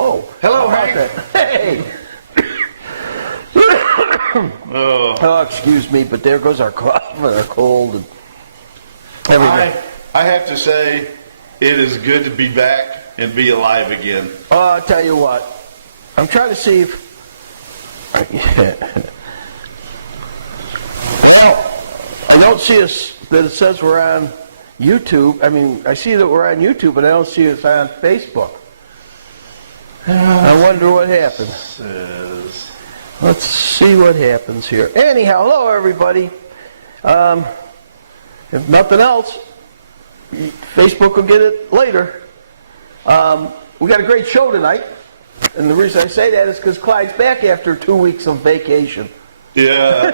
whoa. Hello, Hank. Hey. Oh, excuse me, but there goes our cough and our cold and everything. I have to say, it is good to be back and be alive again. Oh, I'll tell you what. I'm trying to see if... I don't see us that it says we're on YouTube. I mean, I see that we're on YouTube, but I don't see us on Facebook. I wonder what happens. Let's see what happens here. Anyhow, hello everybody. If nothing else, Facebook will get it later. We got a great show tonight. And the reason I say that is because Clyde's back after 2 weeks of vacation. Yeah,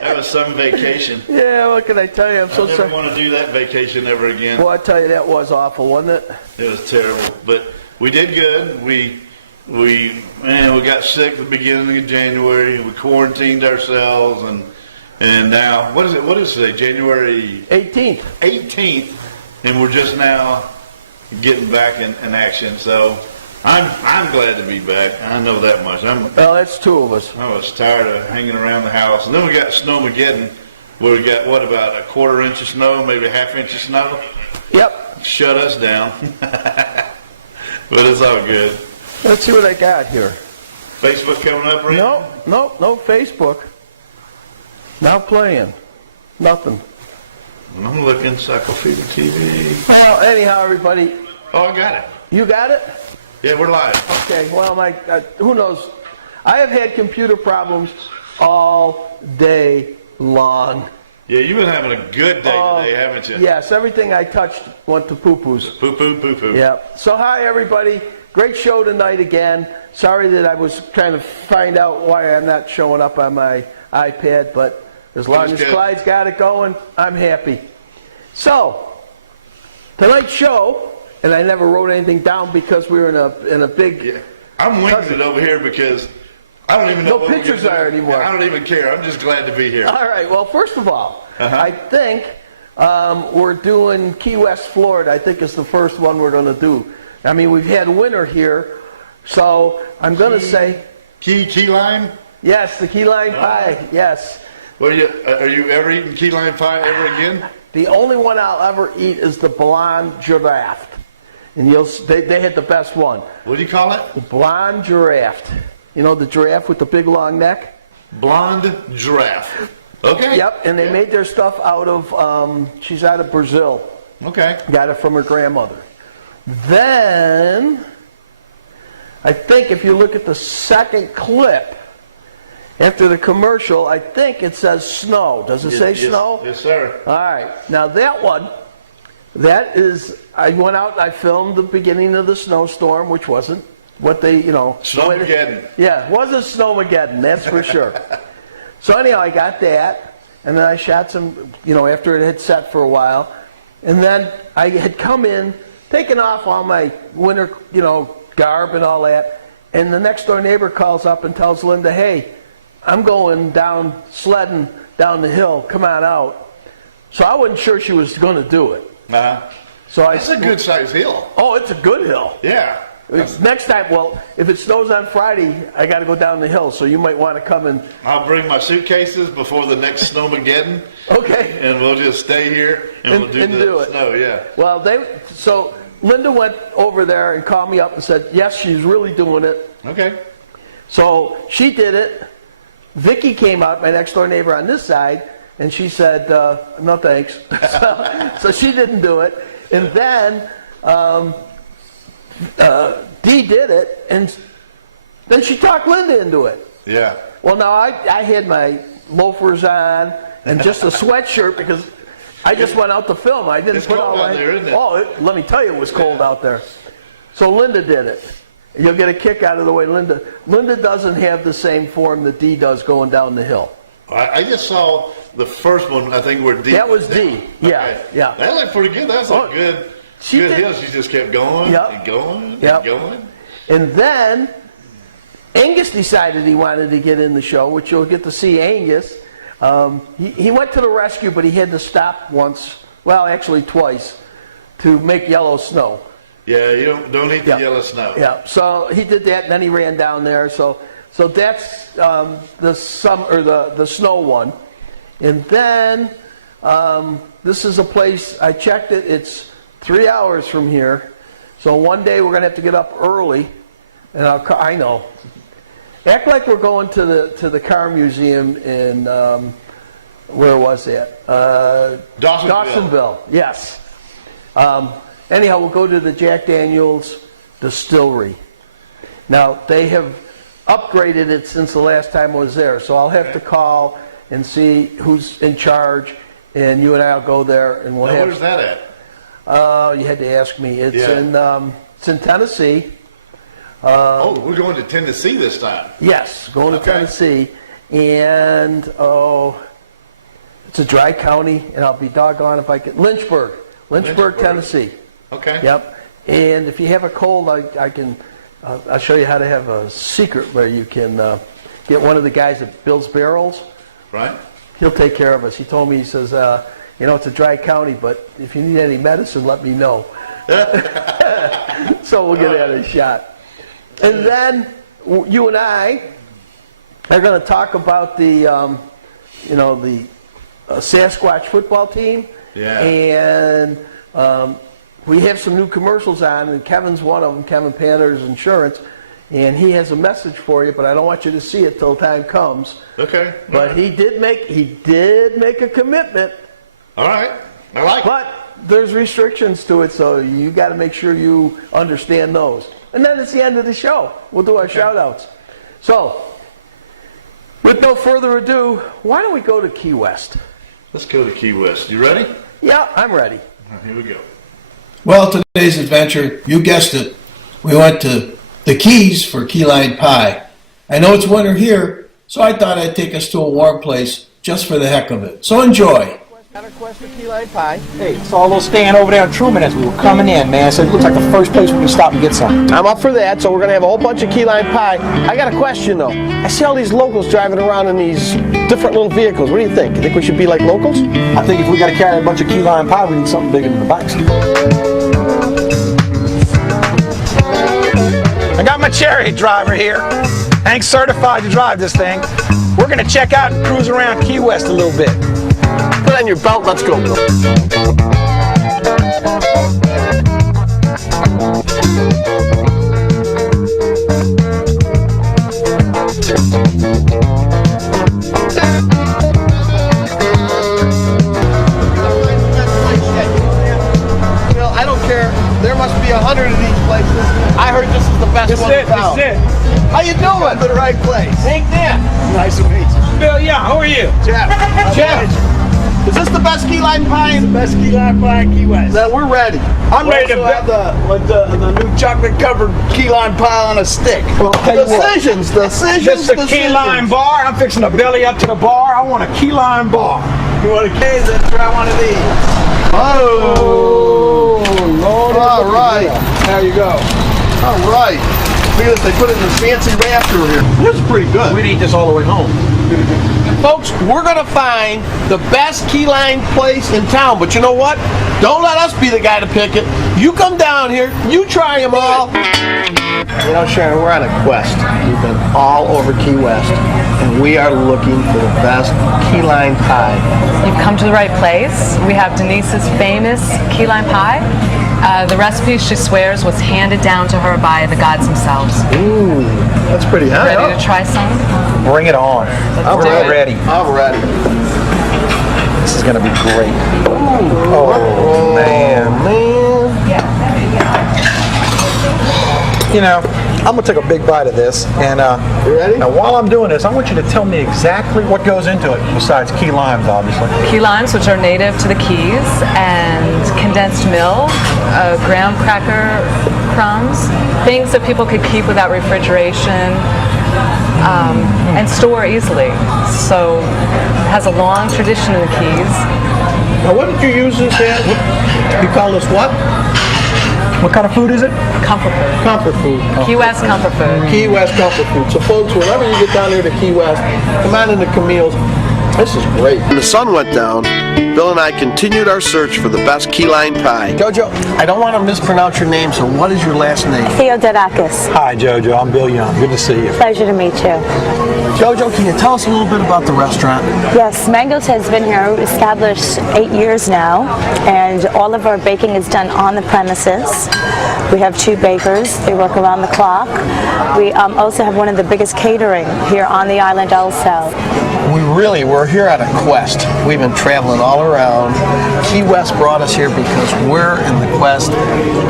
that was some vacation. Yeah, what can I tell you? I'm so sorry. I never want to do that vacation ever again. Well, I tell you, that was awful, wasn't it? It was terrible, but we did good. We got sick at the beginning of January. We quarantined ourselves, and now what is today? January 18th. 18th, and we're just now getting back in action. So I'm glad to be back. I know that much. Well, that's two of us. I was tired of hanging around the house. And then we got Snowmageddon, where we got, what, about a quarter inch of snow, maybe a half inch of snow? Yep. Shut us down. But it's all good. Let's see what I got here. Facebook coming up, Rick? No Facebook. Now playing. Nothing. I'm looking, Cftv TV. Well, anyhow, everybody. Oh, I got it. You got it? Yeah, we're live. Okay, well, who knows? I have had computer problems all day long. Yeah, you've been having a good day today, haven't you? Yes, everything I touched went to poo-poos. Poo-poo. Yeah. So, hi, everybody. Great show tonight again. Sorry that I was trying to find out why I'm not showing up on my iPad, but as long as Clyde's got it going, I'm happy. So, tonight's show... And I never wrote anything down because we were in a big... Yeah. I'm winging it over here because I don't even know what pictures are anymore. I don't even care. I'm just glad to be here. All right. Well, first of all, I think we're doing Key West, Florida. I think it's the first one we're going to do. I mean, we've had winter here, so I'm going to say... Key lime? Yes, the key lime pie. Yes. Well, are you ever eating key lime pie ever again? The only one I'll ever eat is the blonde giraffe. And they had the best one. What do you call it? The blonde giraffe. You know, the giraffe with the big long neck? Blonde giraffe. Okay. Yep, and they made their stuff out of, she's out of Brazil. Okay. Got it from her grandmother. Then, I think if you look at the second clip, after the commercial, I think it says snow. Does it say snow? Yes, sir. All right. Now that one, that is, I went out and I filmed the beginning of the snowstorm, which wasn't what they, Snowmageddon. Yeah, it wasn't Snowmageddon, that's for sure. So anyhow, I got that, and then I shot some, after it had set for a while. And then I had come in, taken off all my winter, garb and all that. And the next door neighbor calls up and tells Linda, hey, I'm going down sledding down the hill, come on out. So I wasn't sure she was going to do it. So That's a good sized hill. Oh, it's a good hill. Yeah. Next time, well, if it snows on Friday, I got to go down the hill, so you might want to come and... I'll bring my suitcases before the next Snowmageddon. Okay. And we'll just stay here and we'll do the snow, yeah. Well, so Linda went over there and called me up and said, yes, she's really doing it. Okay. So she did it. Vicky came out, my next door neighbor on this side, and she said, no thanks. So she didn't do it. And then Dee did it, and then she talked Linda into it. Yeah. Well, now I had my loafers on and just a sweatshirt because I just went out to film. I didn't put all my... There, isn't it? Oh, let me tell you, it was cold out there. So Linda did it. You'll get a kick out of the way Linda doesn't have the same form that Dee does going down the hill. I just saw the first one, I think, where Dee... That was Dee, yeah, okay. Yeah. That looked pretty good. That's a good hill. She just kept going and going and going. And then Angus decided he wanted to get in the show, which you'll get to see Angus. He went to the rescue, but he had to stop once, well, actually twice, to make yellow snow. Yeah, you don't eat the yellow snow. Yeah, so he did that, and then he ran down there. So that's the snow one. And then this is a place, I checked it, it's 3 hours from here. So one day we're going to have to get up early. And I know. Act like we're going to the car museum in, where was that? Dawsonville, yes. Anyhow, we'll go to the Jack Daniel's Distillery. Now, they have upgraded it since the last time I was there, so I'll have to call and see who's in charge, and you and I will go there, and we'll have... Where's that at? You had to ask me. It's in Tennessee. We're going to Tennessee this time. Yes, going to Tennessee, and it's a dry county, and I'll be doggone if I can... Lynchburg, Tennessee. Okay. Yep. And if you have a cold, I'll show you how to have a secret where you can get one of the guys that builds barrels. Right. He'll take care of us. He told me, he says, it's a dry county, but if you need any medicine, let me know. So we'll get that a shot. And then you and I are going to talk about the Sasquatch football team. Yeah. And we have some new commercials on, and Kevin's one of them, Kevin Panter's Insurance, and he has a message for you, but I don't want you to see it till time comes. Okay. But he did make a commitment. All right. I like it. But there's restrictions to it, so you got to make sure you understand those. And then it's the end of the show. We'll do our shout-outs. So, with no further ado, why don't we go to Key West? Let's go to Key West. You ready? Yeah, I'm ready. Here we go. Well, today's adventure, you guessed it, we went to the Keys for key lime pie. I know it's winter here, so I thought I'd take us to a warm place just for the heck of it. So enjoy. Got a request for key lime pie. Hey, saw a little stand over there on Truman as we were coming in, man. So it looks like the first place we can stop and get some. I'm up for that, so we're going to have a whole bunch of key lime pie. I got a question, though. I see all these locals driving around in these different little vehicles. What do you think? You think we should be like locals? I think if we got to carry a bunch of key lime pie, we need something bigger than the bikes. I got my chariot driver here. Hank's certified to drive this thing. We're going to check out and cruise around Key West a little bit. Put on your belt, let's go. I don't care. There must be 100 of these places. I heard this is the best one in town. This is it. How you doing? To the right place. Hank Dan. Nice to meet you. Bill, yeah, who are you? Jeff. Is this the best key lime pie? The best key lime pie in Key West. Then we're ready. I'm ready to bet the new chocolate-covered key lime pie on a stick. Well, Decisions. This is a key lime bar. I'm fixing to belly up to the bar. I want a key lime bar. You want a key? Then try one of these. Oh, Lord. All right. There you go. All right. Look at this. They put it in the fancy rafter here. This is pretty good. We'd eat this all the way home. Folks, we're going to find the best key lime place in town. But you know what? Don't let us be the guy to pick it. You come down here. You try them all. You know, Sharon, we're on a quest. We've been all over Key West, and we are looking for the best key lime pie. You've come to the right place. We have Denise's famous key lime pie. The recipe, she swears, was handed down to her by the gods themselves. Ooh, that's pretty high. Ready to try some? Bring it on. I'm ready. I'm ready. This is going to be great. Oh, man. You know, I'm going to take a big bite of this. And You ready? now, while I'm doing this, I want you to tell me exactly what goes into it, besides key limes, obviously. Key limes, which are native to the Keys, and condensed milk, graham cracker crumbs, things that people could keep without refrigeration and store easily. So it has a long tradition in the Keys. Now, what did you use this at? You call this what? What kind of food is it? Comfort food. Comfort food. Key West comfort food. Key West comfort food. So, folks, whenever you get down here to Key West, come on into Camille's. This is great. When the sun went down, Bill and I continued our search for the best key lime pie. Jojo, I don't want to mispronounce your name, so what is your last name? Theodorakis. Hi, Jojo. I'm Bill Young. Good to see you. Pleasure to meet you. Jojo, can you tell us a little bit about the restaurant? Yes, Mango's has been here established 8 years now, and all of our baking is done on the premises. We have 2 bakers. They work around the clock. We also have one of the biggest catering here on the island also. We're here on a quest. We've been traveling all around. Key West brought us here because we're in the quest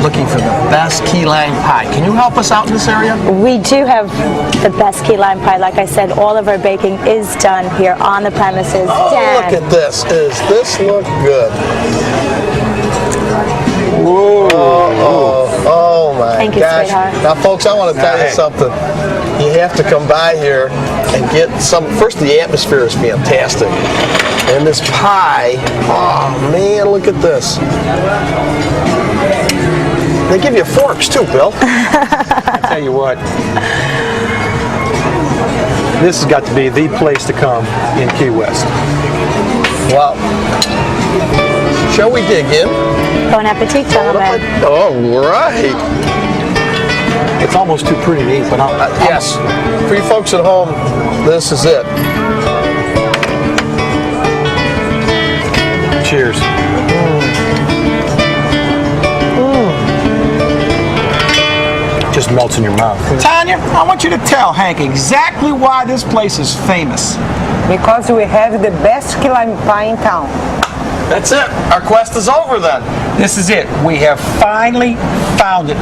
looking for the best key lime pie. Can you help us out in this area? We do have the best key lime pie. Like I said, all of our baking is done here on the premises. Oh, look at this. Does this look good? Whoa. Oh my Thank you, gosh. sweetheart. Now folks, I want to tell you something. You have to come by here and get some. First, the atmosphere is fantastic. And this pie, oh man, look at this. They give you forks too, Bill. I tell you what, this has got to be the place to come in Key West. Wow. Shall we dig in? Bon appetit, gentlemen. All right. It's almost too pretty to eat, but Yes. For you folks at home, this is it. Cheers. Just melts in your mouth. Tanya, I want you to tell Hank exactly why this place is famous. Because we have the best key lime pie in town. That's it. Our quest is over then. This is it. We have finally found it.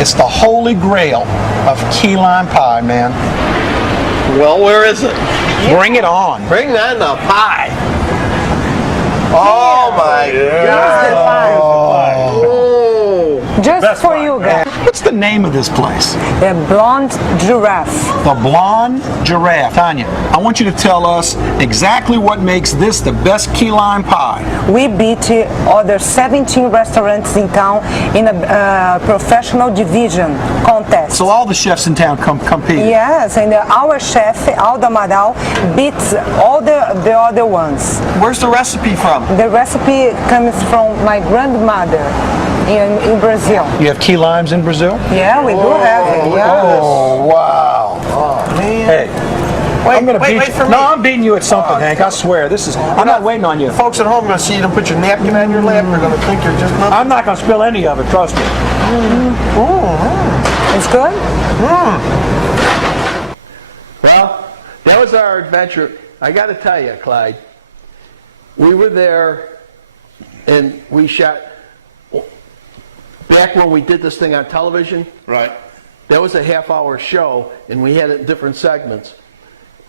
It's the holy grail of key lime pie, man. Well, where is it? Bring it on. Bring that the pie. Oh my God. Just for you guys. What's the name of this place? The Blonde Giraffe. The Blonde Giraffe. Tanya, I want you to tell us exactly what makes this the best key lime pie. We beat other 17 restaurants in town in a professional division contest. So all the chefs in town compete. Yes, and our chef, Aldo Amaral, beats all the other ones. Where's the recipe from? The recipe comes from my grandmother in Brazil. You have key limes in Brazil? Yeah, we do have it. Yeah. Oh, wow. Oh, man. Hey, I'm gonna beat wait you. for me. No, I'm beating you at something, Hank. I swear. I'm not waiting on you. Folks at home are going to see you and put your napkin on your lap. They're going to think you're just nothing. I'm not gonna spill any of it. Trust me. It's good? Well, that was our adventure. I got to tell you, Clyde, we were there and we shot, back when we did this thing on television, Right. that was a half-hour show and we had it in different segments.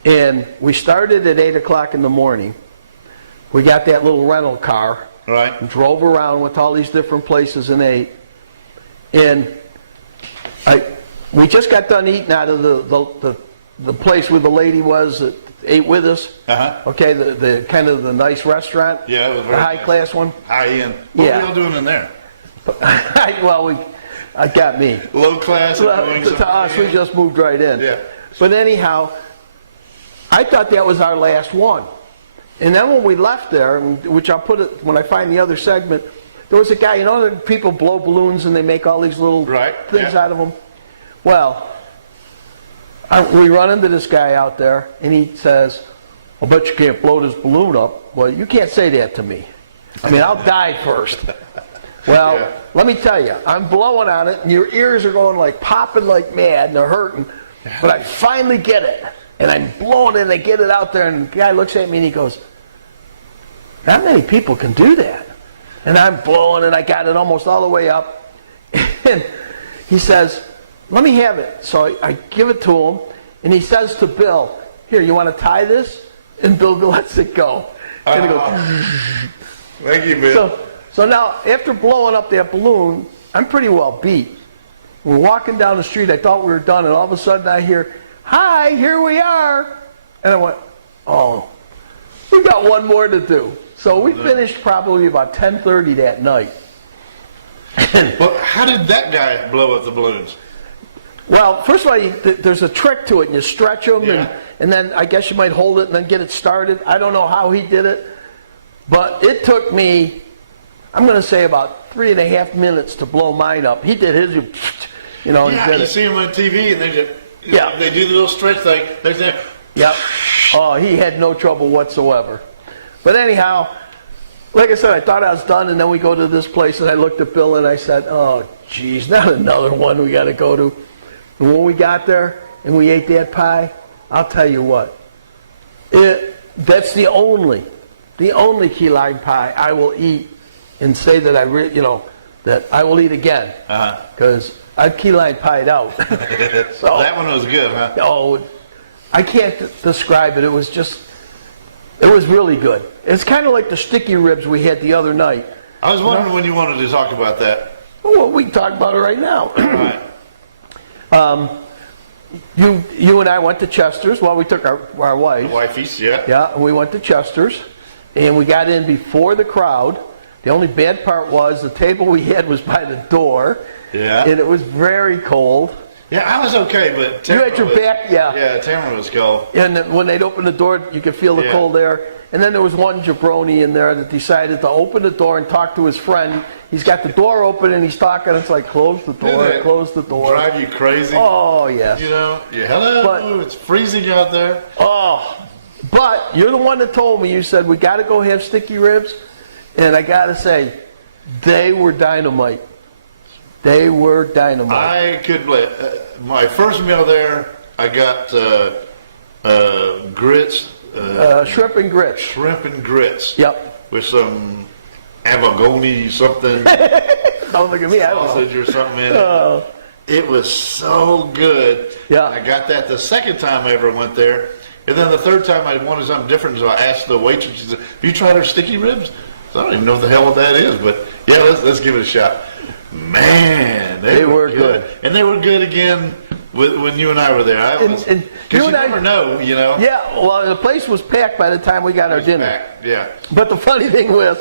And we started at 8 o'clock in the morning. We got that little rental car. Right. And drove around with all these different places and ate. And we just got done eating out of the place where the lady was that ate with us. Uh-huh. Okay, the kind of the nice restaurant. Yeah, it was the very high nice. class one. High end. What Yeah. were y'all doing in there? Well, I got me. Low class. Well, doing to something us, we high-end? just moved right in. Yeah. But anyhow, I thought that was our last one. And then when we left there, which I'll put it when I find the other segment, there was a guy, you know, that people blow balloons and they make all these little Right, things yeah. out of them. Well, we run into this guy out there, and he says, "I bet you can't blow this balloon up." Well, you can't say that to me. I mean, I'll die first. Well, Yeah. let me tell you, I'm blowing on it, and your ears are going like popping like mad, and they're hurting. But I finally get it, and I'm blowing it, and I get it out there, and the guy looks at me, and he goes, "Not many people can do that." And I'm blowing, and I got it almost all the way up. And he says, "Let me have it." So I give it to him, and he says to Bill, "Here, you want to tie this?" And Bill lets it go. And it goes. Thank you, Bill. So now, after blowing up that balloon, I'm pretty well beat. We're walking down the street. I thought we were done, and all of a sudden I hear, "Hi, here we are." And I went, "Oh, we got one more to do." So we finished probably about 10:30 that night. Well, how did that guy blow up the balloons? Well, first of all, there's a trick to it, and you stretch them, Yeah. and then I guess you might hold it and then get it started. I don't know how he did it, but it took me, I'm going to say about 3.5 minutes to blow mine up. He did his, you know, Yeah, he did you it. see them on TV, and they just, Yeah. they do the little stretch thing. They're there. Yep. Oh, he had no trouble whatsoever. But anyhow, like I said, I thought I was done, and then we go to this place, and I looked at Bill, and I said, oh, geez, not another one we got to go to. And when we got there, and we ate that pie, I'll tell you what, that's the only key lime pie I will eat and say that that I will eat again. Because I've key lime pied out. So, That one was good, huh? oh, I can't describe it. It was really good. It's kind of like the sticky ribs we had the other night. I was wondering when you wanted to talk about that. Well, we can talk about it right now. All right. You and I went to Chester's. Well, we took our wife. Wifey's, yeah. Yeah, and we went to Chester's, and we got in before the crowd. The only bad part was the table we had was by the door. Yeah. And it was very cold. Yeah, I was okay, but You had your back, yeah. Yeah, Tamara was cold. And then when they'd open the door, you could feel the Yeah. cold air. And then there was one jabroni in there that decided to open the door and talk to his friend. He's got the door open and he's talking. It's like, close the door, Didn't it close the door. Drive you crazy. Oh, yes. You know, yeah, hello, But- it's freezing out there. Oh, but you're the one that told me, you said, we got to go have sticky ribs. And I got to say, they were dynamite. They were dynamite. I couldn't believe it. My first meal there, I got grits, Shrimp and grits. shrimp and grits. Yep. With some avogoni something, Don't look at me. I don't know. sausage or something in it. It was so good. Yeah. I got that the second time I ever went there. And then the third time I wanted something different, so I asked the waitress, she said, have you tried our sticky ribs? So I don't even know what the hell what that is, but yeah, let's give it a shot. Man, they were good. And they were good again when you and I were there. Because you never know, you know. Yeah, well, the place was packed by the time we got our dinner. Back, yeah. But the funny thing was,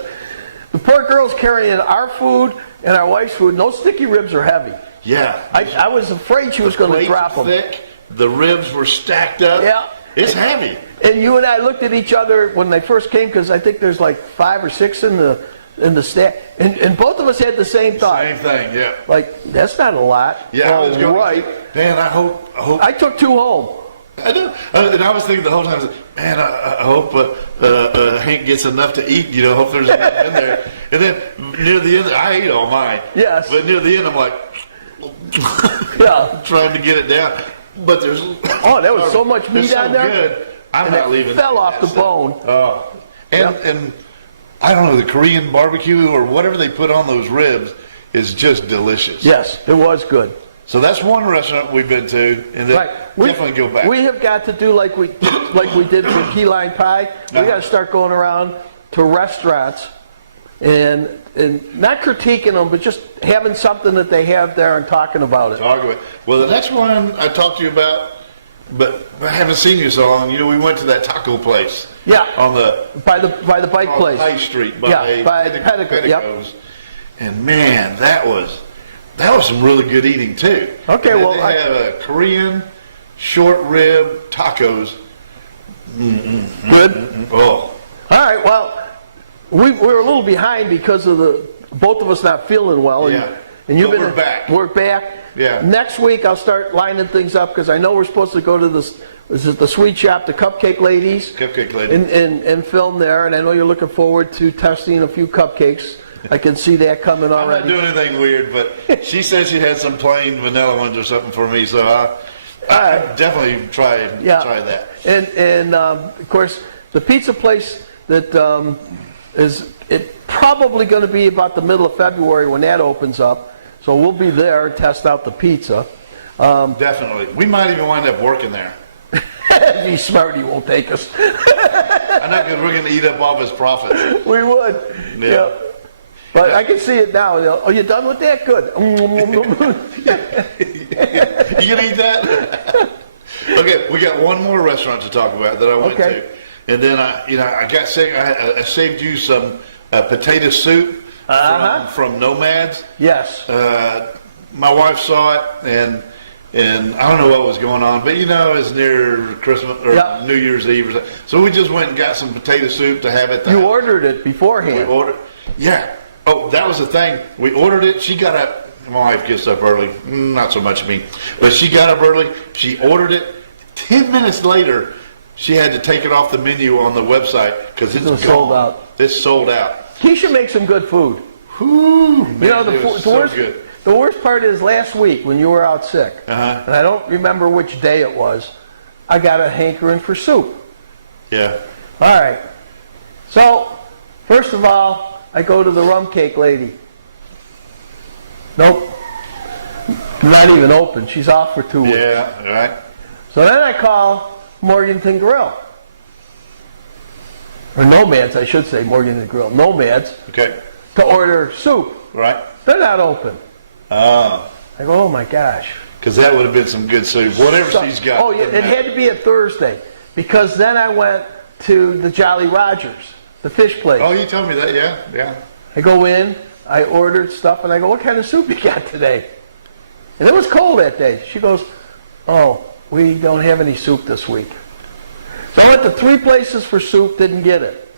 the poor girl's carrying our food and our wife's food. And those sticky ribs are heavy. Yeah. I was afraid she was going to Plates drop them. thick, the ribs were stacked up. Yeah. It's heavy. And you and I looked at each other when they first came, because I think there's like 5 or 6 in the stack, and both of us had the same thought. Same thing, yeah. Like, that's not a lot. Yeah, I was Well, going, right. man, I hope. I took 2 home. I do. And I was thinking the whole time, I said, man, I hope Hank gets enough to eat, you know, hope there's enough in there. And then near the end, I ate all mine. Yes. But near the end, I'm like, Yeah. trying to get it down. But there's, Oh, there was so much meat they're so on there. good. I'm And not it leaving. fell off the that stuff. bone. Oh. And I don't know, the Korean barbecue or whatever they put on those ribs is just delicious. Yes, it was good. So that's one restaurant we've been to, and then Right. definitely go back. We have got to do like we did for key lime pie. We got to start going around to restaurants and not critiquing them, but just having something that they have there and talking about it. Talk about it. Well, the next one I talked to you about, but I haven't seen you so long. You know, we went to that taco place. Yeah. On the By the bike on place. High Street by Yeah, by the Petticoat, yep. Petticoats. And man, that was some really good eating too. Okay, And well, they I- have a Korean short rib tacos. Good. Oh, All right. Well, we were a little behind because of both of us not feeling well. And, Yeah. and you've But been we're back. We're back. Yeah. Next week I'll start lining things up because I know we're supposed to go to this is the sweet shop, the Cupcake Ladies. Cupcake Lady. And film there. And I know you're looking forward to testing a few cupcakes. I can see that coming I'm not already. doing anything weird, but she said she had some plain vanilla ones or something for me, so I definitely try that. And of course, the pizza place that is probably going to be about the middle of February when that opens up. So we'll be there and test out the pizza. Definitely. We might even wind up working there. He's smart, he won't take us. I know, because we're going to eat up all of his profit. We would. Yeah. But I can see it now. Oh, you done with that? Good. You gonna eat that? Okay, we got one more restaurant to talk about that I went Okay. to, and then I got sick. I saved you some potato soup from Nomads. Yes. My wife saw it, and and I don't know what was going on, but you know, it's near Christmas or Yeah. New Year's Eve or something. So we just went and got some potato soup to have at the You house. ordered it We beforehand. ordered, yeah. Oh, that was the thing. We ordered it. She got up. My wife gets up early. Not so much me, but she got up early. She ordered it. 10 minutes later, she had to take it off the menu on the website because it's was gone. sold out. It's sold out. Keisha makes some good food. Whew, man, You know, it was so good. the worst part is last week when you were out sick, Uh-huh. and I don't remember which day it was, I got a hankering for soup. Yeah. All right. So, first of all, I go to the rum cake lady. Nope. Not even open. She's off for 2 weeks. Yeah. Right. So then I call Morganton Grill. Or Nomads, I should say, Morganton Grill. Nomads, Okay. to order soup. Right. They're not open. Oh. I go, oh my gosh. Because that would have been some good soup. Whatever she's got. Oh, yeah, it had to be a Thursday. Because then I went to the Jolly Rogers, the fish place. Oh, you told me that. Yeah. Yeah. I go in, I ordered stuff, and I go, what kind of soup you got today? And it was cold that day. She goes, oh, we don't have any soup this week. So I went to 3 places for soup, didn't get it.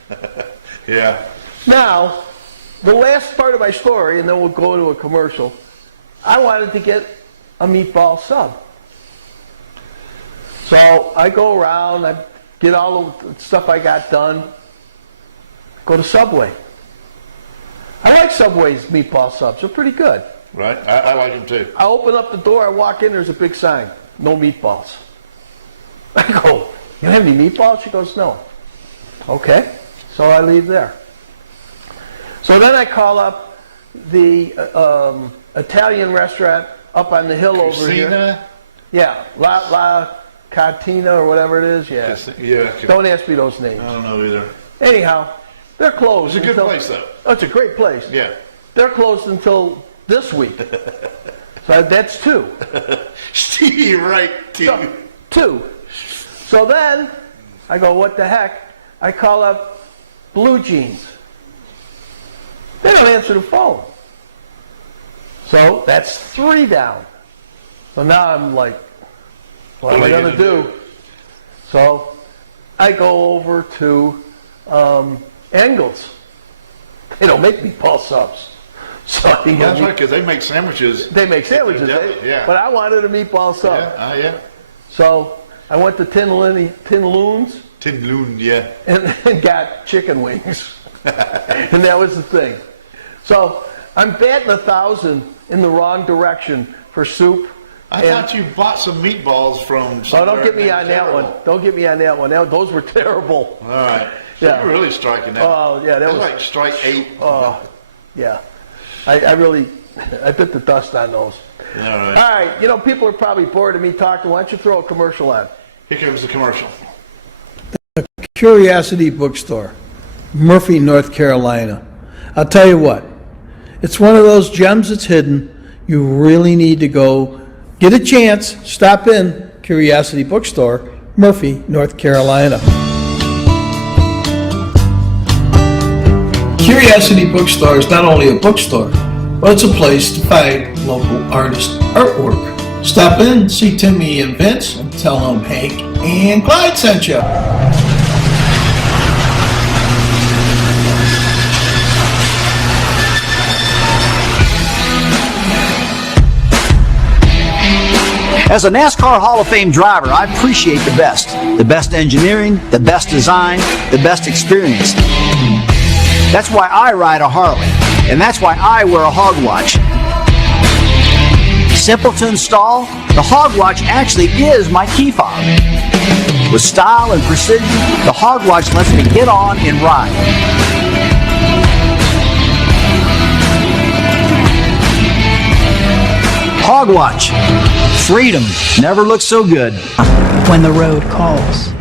Yeah. Now, the last part of my story, and then we'll go to a commercial, I wanted to get a meatball sub. So I go around, I get all the stuff I got done, go to Subway. I like Subway's meatball subs. They're pretty good. Right. I like them too. I open up the door, I walk in, there's a big sign, no meatballs. I go, you have any meatballs? She goes, no. Okay. So I leave there. So then I call up the Italian restaurant up on the hill over here. Cucina? Yeah, La Cantina or whatever it is. Yeah. Yeah. Don't ask me those names. I don't know either. Anyhow, they're closed. It's a good place, though. Oh, it's a great place. Yeah. They're closed until this week. So that's 2. Stevie, right, too. So, 2. So then I go, what the heck? I call up Blue Jeans. They don't answer the phone. So that's 3 down. So now I'm like, what am I going to do? So I go over to Angus. They don't make meatball subs. So I can That's get right, because they make sandwiches. They make sandwiches, Yeah. but I wanted a meatball sub. Yeah. Yeah. So I went to Tin Loons Tin Loon, yeah. and got chicken wings. And that was the thing. So I'm batting 1,000 in the wrong direction for soup. I thought you bought some meatballs from Oh, somewhere. don't get me named on that one. Terrible. Don't get me on that one. Those were terrible. All right. So Yeah. you're really striking that. Oh, yeah, that That's was- like strike 8. Oh, yeah. I really, I bit the dust on those. All right. All right, you know, people are probably bored of me talking. Why don't you throw a commercial on? Here comes the commercial. Curiosity Bookstore, Murphy, North Carolina. I'll tell you what, it's one of those gems that's hidden. You really need to go get a chance, stop in Curiosity Bookstore, Murphy, North Carolina. Curiosity Bookstore is not only a bookstore, but it's a place to find local artist artwork. Stop in, see Timmy and Vince, and tell them Hank and Clyde sent you. As a NASCAR Hall of Fame driver, I appreciate the best engineering, the best design, the best experience. That's why I ride a Harley, and that's why I wear a hog watch. Simple to install, the hog watch actually is my key fob. With style and precision, the hog watch lets me get on and ride. Hog watch. Freedom never looks so good. When the road calls,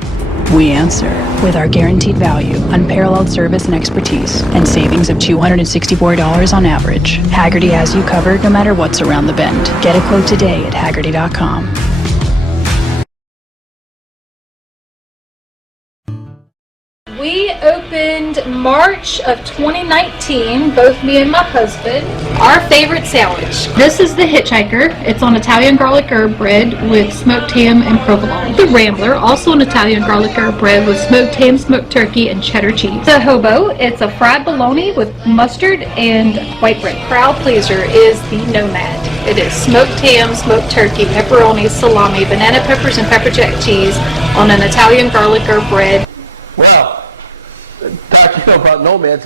we answer with our guaranteed value, unparalleled service and expertise, and savings of $264 on average. Haggerty has you covered no matter what's around the bend. Get a quote today at Haggerty.com. We opened March of 2019, both me and my husband. Our favorite sandwich. This is the Hitchhiker. It's on Italian garlic herb bread with smoked ham and provolone. The Rambler, also an Italian garlic herb bread with smoked ham, smoked turkey, and cheddar cheese. The Hobo, it's a fried bologna with mustard and white bread. Crowd pleaser is the Nomad. It is smoked ham, smoked turkey, pepperoni, salami, banana peppers, and pepper jack cheese on an Italian garlic herb bread. Well, talking about Nomads,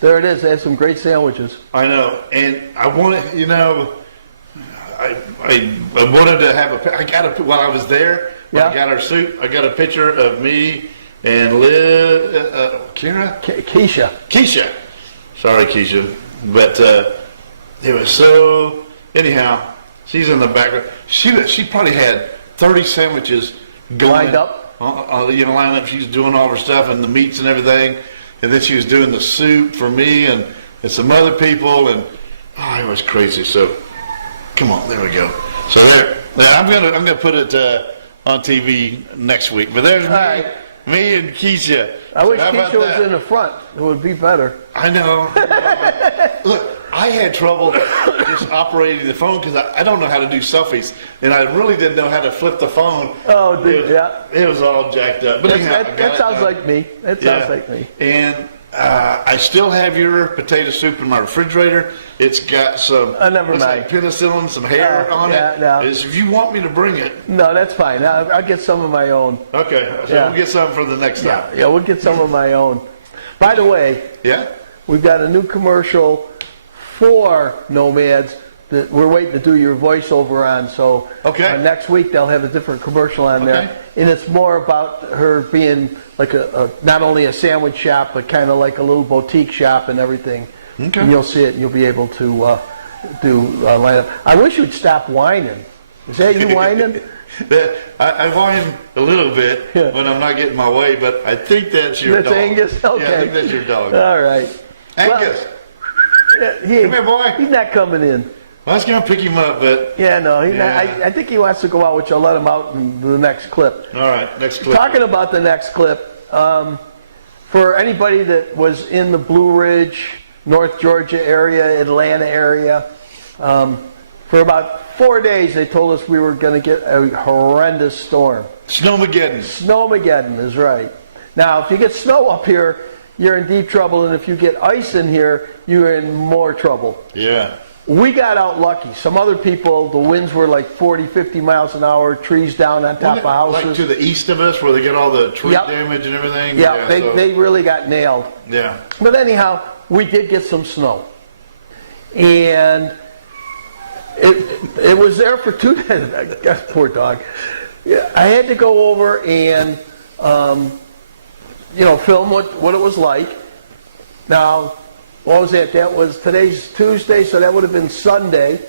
there it is. They had some great sandwiches. I know, and I wanted, you know, I wanted to have while I was there, when I got our soup, I got a picture of me and Keisha. Sorry, Keisha. But it was so, anyhow, she's in the background. She probably had 30 sandwiches going. Lined up? Lined up. She was doing all her stuff and the meats and everything. And then she was doing the soup for me and some other people. And it was crazy. So, come on, there we go. So there I'm gonna put it on TV next week. But there's me and Keisha. I wish Keisha was in the front. It would be better. I know. Look, I had trouble just operating the phone because I don't know how to do selfies, and I really didn't know how to flip the phone. Oh, it was all jacked up. But that sounds like me. That sounds like me. And I still have your potato soup in my refrigerator. It's got some like penicillin, some hair on it. No. If you want me to bring it. No, that's fine. I'll get some of my own. Okay, so we'll get some for the next time. Yeah, we'll get some of my own. By the way, we've got a new commercial for Nomads that we're waiting to do your voiceover on. So next week they'll have a different commercial on there. And it's more about her being like a not only a sandwich shop, but kind of like a little boutique shop and everything. Okay. And you'll see it and you'll be able to line up. I wish you'd stop whining. Is that you whining? I whine a little bit when I'm not getting my way, but I think that's your dog. That's Angus? Okay. Yeah, I think that's your dog. All right. Angus. Come here, boy. He's not coming in. Well, I was going to pick him up, but... Yeah, no, he's not. I think he wants to go out, which I'll let him out in the next clip. All right, next clip. Talking about the next clip, for anybody that was in the Blue Ridge, North Georgia area, Atlanta area, for about 4 days they told us we were going to get a horrendous storm. Snowmageddon. Snowmageddon is right. Now, if you get snow up here, you're in deep trouble, and if you get ice in here, you're in more trouble. Yeah. We got out lucky. Some other people, the winds were like 40, 50 miles an hour, trees down on top of houses. Like to the east of us where they get all the tree damage and everything? Yeah, they really got nailed. Yeah. But anyhow, we did get some snow. And it was there for 2 days. Poor dog. Yeah, I had to go over and, film what it was like. Now, what was that? Today's Tuesday, so that would have been Sunday.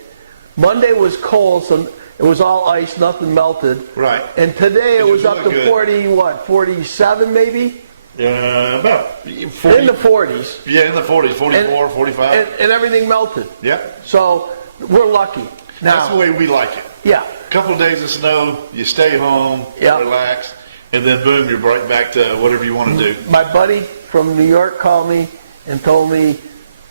Monday was cold, so it was all ice, nothing melted. Right. And today it was up to 47 maybe? About 40. In the 40s. Yeah, in the 40s, 44, 45. And everything melted. Yeah. So we're lucky. Now, that's the way we like it. Yeah. A couple of days of snow, you stay home, relax, and then boom, you're right back to whatever you want to do. My buddy from New York called me and told me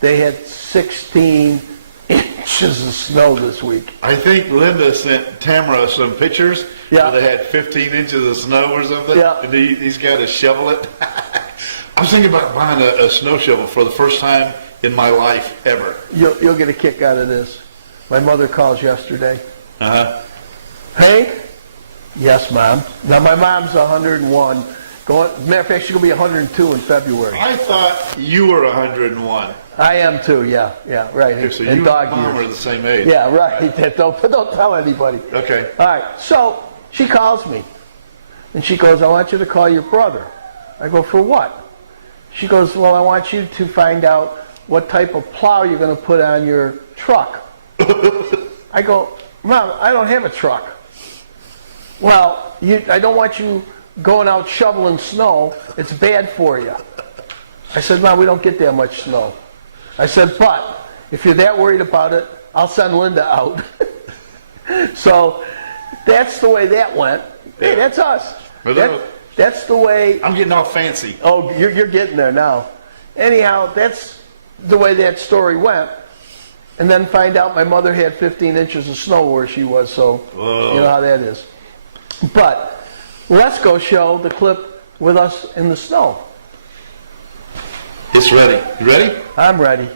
they had 16 inches of snow this week. I think Linda sent Tamara some pictures where they had 15 inches of snow or something, and he's got to shovel it. I was thinking about buying a snow shovel for the first time in my life ever. You'll get a kick out of this. My mother calls yesterday. Uh-huh. Hank? Yes, Mom. Now, my mom's 101. Matter of fact, she's going to be 102 in February. I thought you were 101. I am too, yeah, right. Okay, so and you dog and Mom years. are the same age. Yeah, right. Don't tell anybody. Okay. All right, so she calls me, and she goes, I want you to call your brother. I go, for what? She goes, well, I want you to find out what type of plow you're going to put on your truck. I go, Mom, I don't have a truck. Well, I don't want you going out shoveling snow. It's bad for you. I said, Mom, we don't get that much snow. I said, but if you're that worried about it, I'll send Linda out. So that's the way that went. Hey, that's us. that's the way. I'm getting all fancy. Oh, you're getting there now. Anyhow, that's the way that story went. And then find out my mother had 15 inches of snow where she was, so Whoa. you know how that is. But let's go show the clip with us in the snow. It's ready. You ready? I'm ready.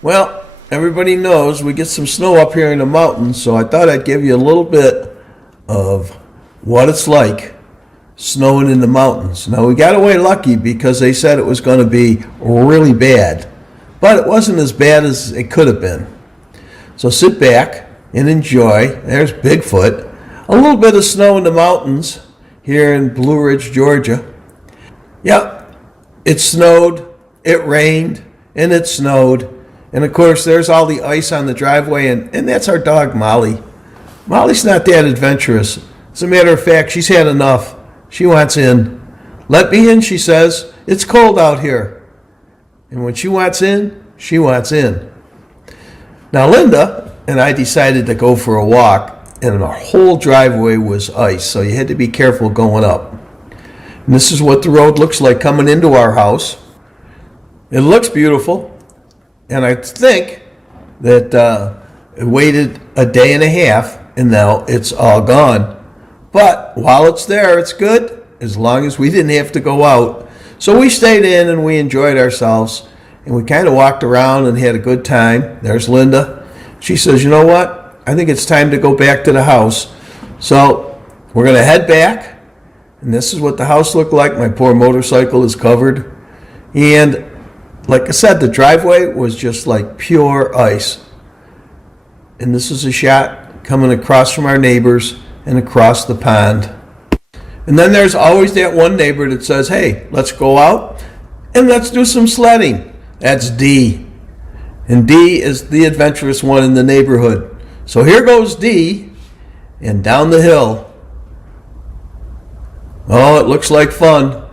Well, everybody knows we get some snow up here in the mountains, so I thought I'd give you a little bit of what it's like snowing in the mountains. Now, we got away lucky because they said it was going to be really bad, but it wasn't as bad as it could have been. So sit back and enjoy. There's Bigfoot. A little bit of snow in the mountains here in Blue Ridge, Georgia. Yep, it snowed, it rained, and it snowed. And of course, there's all the ice on the driveway, and that's our dog, Molly. Molly's not that adventurous. As a matter of fact, she's had enough. She wants in. Let me in, she says. It's cold out here. And when she wants in, she wants in. Now, Linda and I decided to go for a walk, and our whole driveway was ice, so you had to be careful going up. And this is what the road looks like coming into our house. It looks beautiful, and I think that it waited a day and a half, and now it's all gone. But while it's there, it's good, as long as we didn't have to go out. So we stayed in and we enjoyed ourselves, and we kind of walked around and had a good time. There's Linda. She says, you know what? I think it's time to go back to the house. So we're going to head back, and this is what the house looked like. My poor motorcycle is covered. And like I said, the driveway was just like pure ice. And this is a shot coming across from our neighbors and across the pond. And then there's always that one neighbor that says, hey, let's go out and let's do some sledding. That's Dee. And Dee is the adventurous one in the neighborhood. So here goes Dee, and down the hill. Oh, it looks like fun.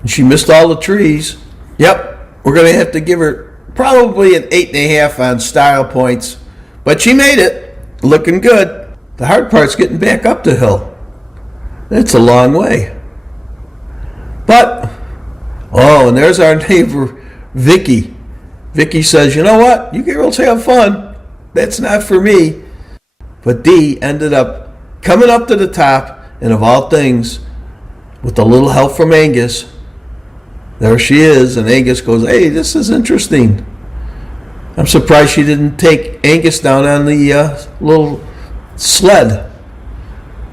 And she missed all the trees. Yep, we're going to have to give her probably an 8.5 on style points. But she made it, looking good. The hard part's getting back up the hill. It's a long way. But, oh, and there's our neighbor, Vicky. Vicky says, you know what? You girls have fun. That's not for me. But Dee ended up coming up to the top, and of all things, with a little help from Angus, there she is, and Angus goes, hey, this is interesting. I'm surprised she didn't take Angus down on the little sled.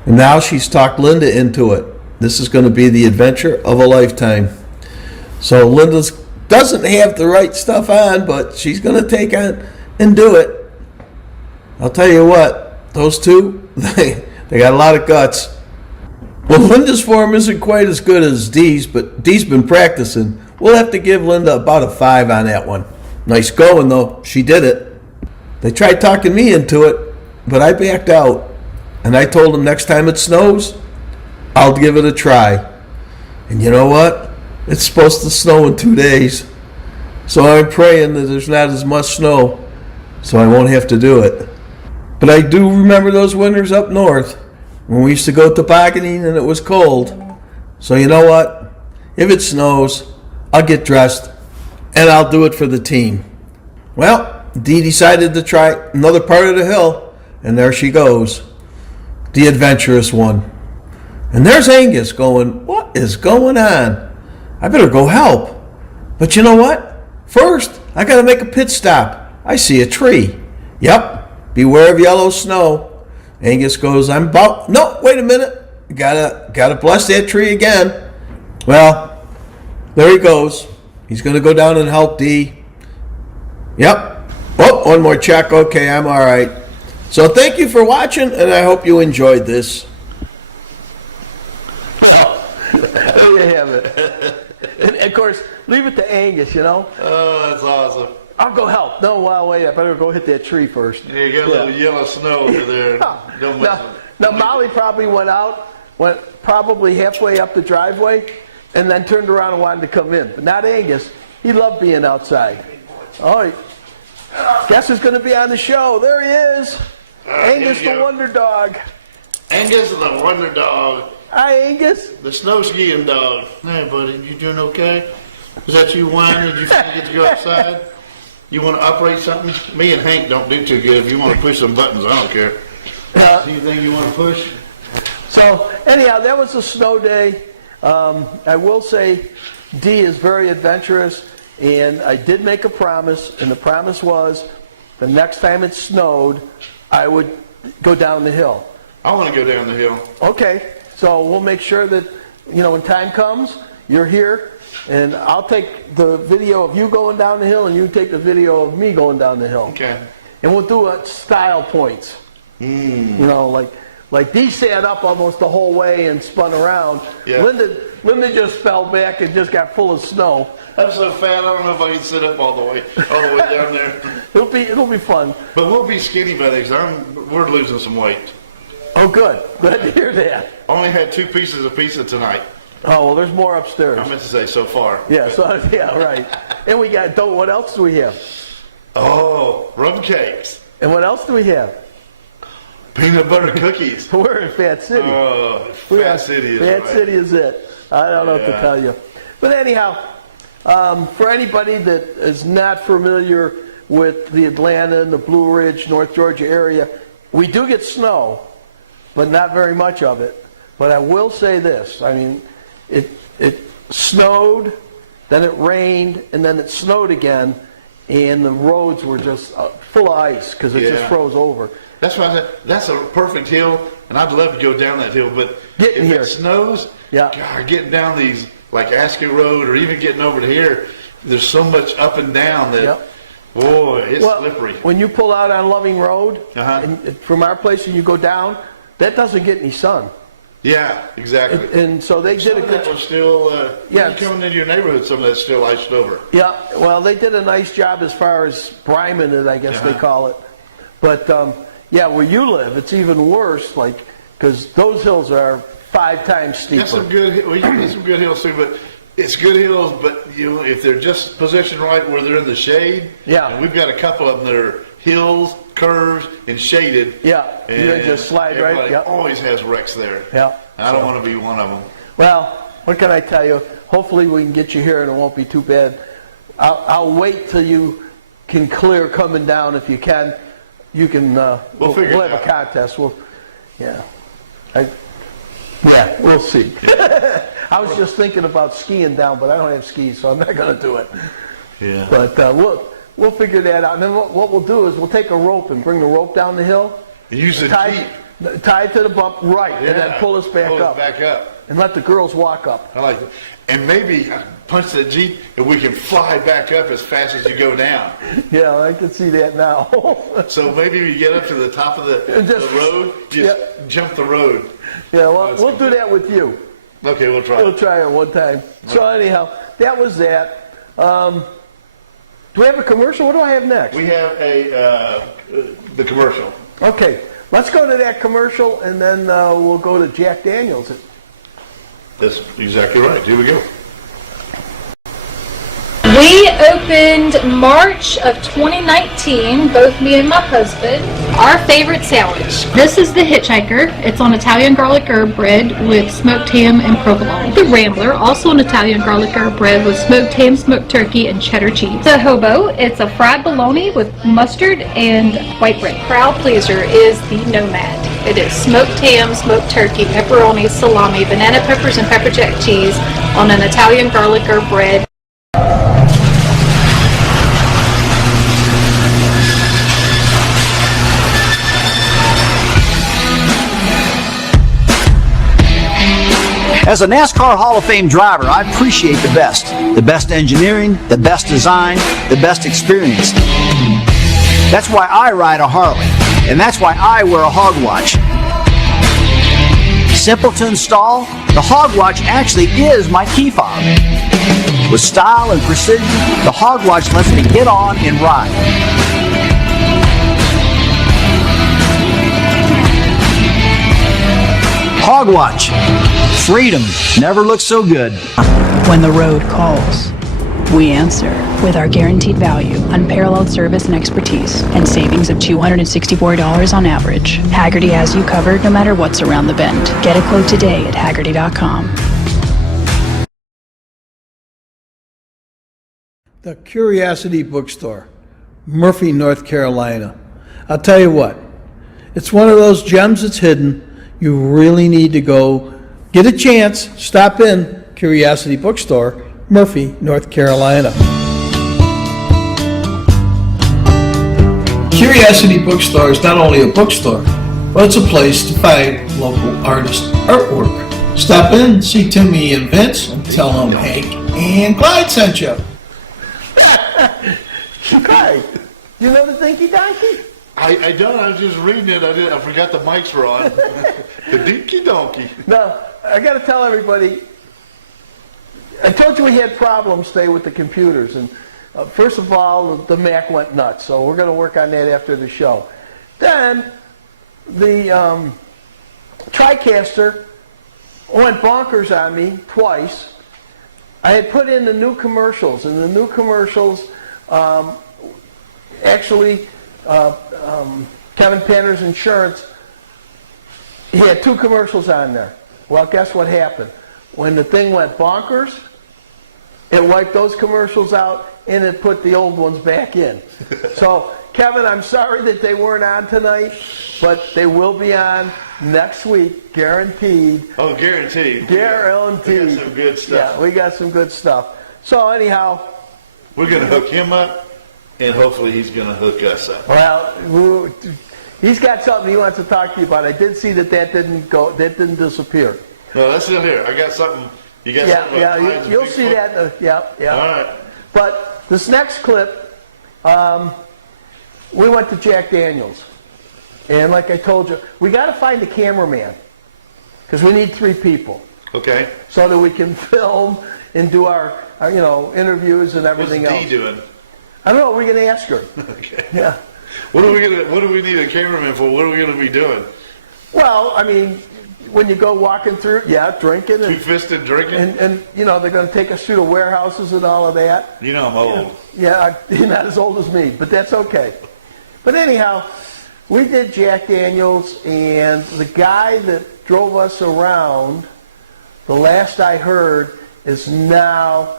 And now she's talked Linda into it. This is going to be the adventure of a lifetime. So Linda doesn't have the right stuff on, but she's going to take on and do it. I'll tell you what, those two, they got a lot of guts. Well, Linda's form isn't quite as good as Dee's, but Dee's been practicing. We'll have to give Linda about a 5 on that one. Nice going, though. She did it. They tried talking me into it, but I backed out. And I told them next time it snows, I'll give it a try. And you know what? It's supposed to snow in 2 days. So I'm praying that there's not as much snow, so I won't have to do it. But I do remember those winters up north when we used to go tobogganing and it was cold. So you know what? If it snows, I'll get dressed and I'll do it for the team. Well, Dee decided to try another part of the hill, and there she goes, the adventurous one. And there's Angus going, what is going on? I better go help. But you know what? First, I got to make a pit stop. I see a tree. Yep. Beware of yellow snow. Angus goes, no, wait a minute. Gotta bless that tree again. Well, there he goes. He's going to go down and help Dee. Yep. Oh, one more check. Okay, I'm all right. So thank you for watching, and I hope you enjoyed this. There you have it. And of course, leave it to Angus, you know. Oh, that's awesome. I'll go help. No, well, wait, I better go hit that tree first. Yeah, you got a little yellow snow over there. Don't mess Now, Molly probably went probably halfway up the driveway, and then turned around and wanted to come in. But not Angus. He loved being outside. Oh, guess who's going to be on the show? There he is. Angus the Wonder Dog. Angus the Wonder Dog. Hi, Angus. The snow skiing dog. Hey, buddy, you doing okay? Is that you whining? Did you finally get to go outside? You want to operate something? Me and Hank don't do too good. If you want to push some buttons, I don't care. Anything you want to push? So anyhow, that was a snow day. I will say Dee is very adventurous, and I did make a promise, and the promise was the next time it snowed, I would go down the hill. I want to go down the hill. Okay, so we'll make sure that, when time comes, you're here, and I'll take the video of you going down the hill, and you take the video of me going down the hill. Okay. And we'll do style points. Like Dee sat up almost the whole way and spun around. Yeah. Linda just fell back and just got full of snow. I'm so fat, I don't know if I can sit up all the way down there. It'll be fun. But we'll be skinny buddies. We're losing some weight. Oh, good. Glad to hear that. Only had 2 pieces of pizza tonight. Oh, well, there's more upstairs. I meant to say so far. Yeah, right. And we got, what else do we have? Oh, rum cakes. And what else do we have? Peanut butter cookies. We're in Fat City. Oh, Fat City is Fat right. City is it. I don't know what to tell you. But anyhow, for anybody that is not familiar with the Atlanta and the Blue Ridge, North Georgia area, we do get snow, but not very much of it. But I will say this. I mean, it snowed, then it rained, and then it snowed again, and the roads were just full of ice because it just froze over. That's why I said that's a perfect hill, and I'd love to go down that hill. But if it snows, God, getting down these like Askew Road or even getting over to here, there's so much up and down that, boy, it's slippery. When you pull out on Loving Road, and from our place and you go down, that doesn't get any sun. Yeah, exactly. And so they did a good job. Still, coming into your neighborhood, some of that's still iced over. Yeah, well, they did a nice job as far as priming it, I guess they call it. But where you live, it's even worse, because those hills are 5 times steeper. That's some good. Well, you get some good hills too, but it's good hills. But if they're just positioned right where they're in the shade, and we've got a couple of them that are hills, curves, and shaded. Yeah, and you just slide right. Yeah, always has wrecks there. Yeah, and I don't want to be one of them. Well, what can I tell you? Hopefully, we can get you here, and it won't be too bad. I'll wait till you can clear coming down if you can. You can. We'll have a contest. We'll see. I was just thinking about skiing down, but I don't have skis, so I'm not going to do it. Yeah. But we'll figure that out. And then what we'll do is we'll take a rope and bring the rope down the hill. Use the Jeep. Tie it to the bump, and then pull us back up. And let the girls walk up. I like it. And maybe punch the Jeep and we can fly back up as fast as you go down. Yeah, I can see that now. So maybe we get up to the top of the road, jump the road. Yeah, well, we'll do that with you. Okay, we'll try. We'll try it one time. So anyhow, that was that. Do we have a commercial? What do I have next? We have the commercial. Okay, let's go to that commercial, and then we'll go to Jack Daniels. That's exactly right. Here we go. We opened March of 2019, both me and my husband. Our favorite sandwich. This is the Hitchhiker. It's on Italian garlic herb bread with smoked ham and provolone. The Rambler, also an Italian garlic herb bread with smoked ham, smoked turkey, and cheddar cheese. The Hobo, it's a fried bologna with mustard and white bread. Crowd pleaser is the Nomad. It is smoked ham, smoked turkey, pepperoni, salami, banana peppers, and pepper jack cheese on an Italian garlic herb bread. As a NASCAR Hall of Fame driver, I appreciate the best engineering, the best design, the best experience. That's why I ride a Harley, and that's why I wear a hog watch. Simple to install, the hog watch actually is my key fob. With style and precision, the hog watch lets me get on and ride. Hog watch. Freedom never looks so good. When the road calls, We answer with our guaranteed value, unparalleled service and expertise, and savings of $264 on average. Haggerty has you covered no matter what's around the bend. Get a quote today at Haggerty.com. The Curiosity Bookstore, Murphy, North Carolina. I'll tell you what, it's one of those gems that's hidden. You really need to go get a chance, stop in Curiosity Bookstore, Murphy, North Carolina. Curiosity Bookstore is not only a bookstore, but it's a place to find local artist artwork. Stop in, see Timmy and Vince, and tell them Hank and Clyde sent you. Clyde, you know the Dinky Donkey? I don't. I was just reading it. I forgot the mics were on. The Dinky Donkey. Now, I got to tell everybody, I told you we had problems today with the computers. And first of all, the Mac went nuts. So we're going to work on that after the show. Then, the TriCaster went bonkers on me twice. I had put in the new commercials. And the new commercials, actually, Kevin Panner's Insurance, he had 2 commercials on there. Well, guess what happened? When the thing went bonkers, it wiped those commercials out and it put the old ones back in. So, Kevin, I'm sorry that they weren't on tonight, but they will be on next week, guaranteed. Oh, guaranteed. Guaranteed. We got some good stuff. Yeah, we got some good stuff. So anyhow, we're going to hook him up, and hopefully he's going to hook us up. Well, he's got something he wants to talk to you about. I did see that didn't disappear. No, that's still here. I got something. You got something? Yeah, you'll see that. Yeah. All right. But this next clip, we went to Jack Daniels, and like I told you, we got to find a cameraman because we need 3 people. Okay. So that we can film and do our interviews and everything else. What's Dee doing? I don't know. We're going to ask her. Okay. Yeah. What do we need a cameraman for? What are we going to be doing? Well, I mean, when you go walking through, drinking. And, Two-fisted drinking? And they're going to take us through the warehouses and all of that. You know I'm old. Yeah, you're not as old as me, but that's okay. But anyhow, we did Jack Daniels, and the guy that drove us around, the last I heard, is now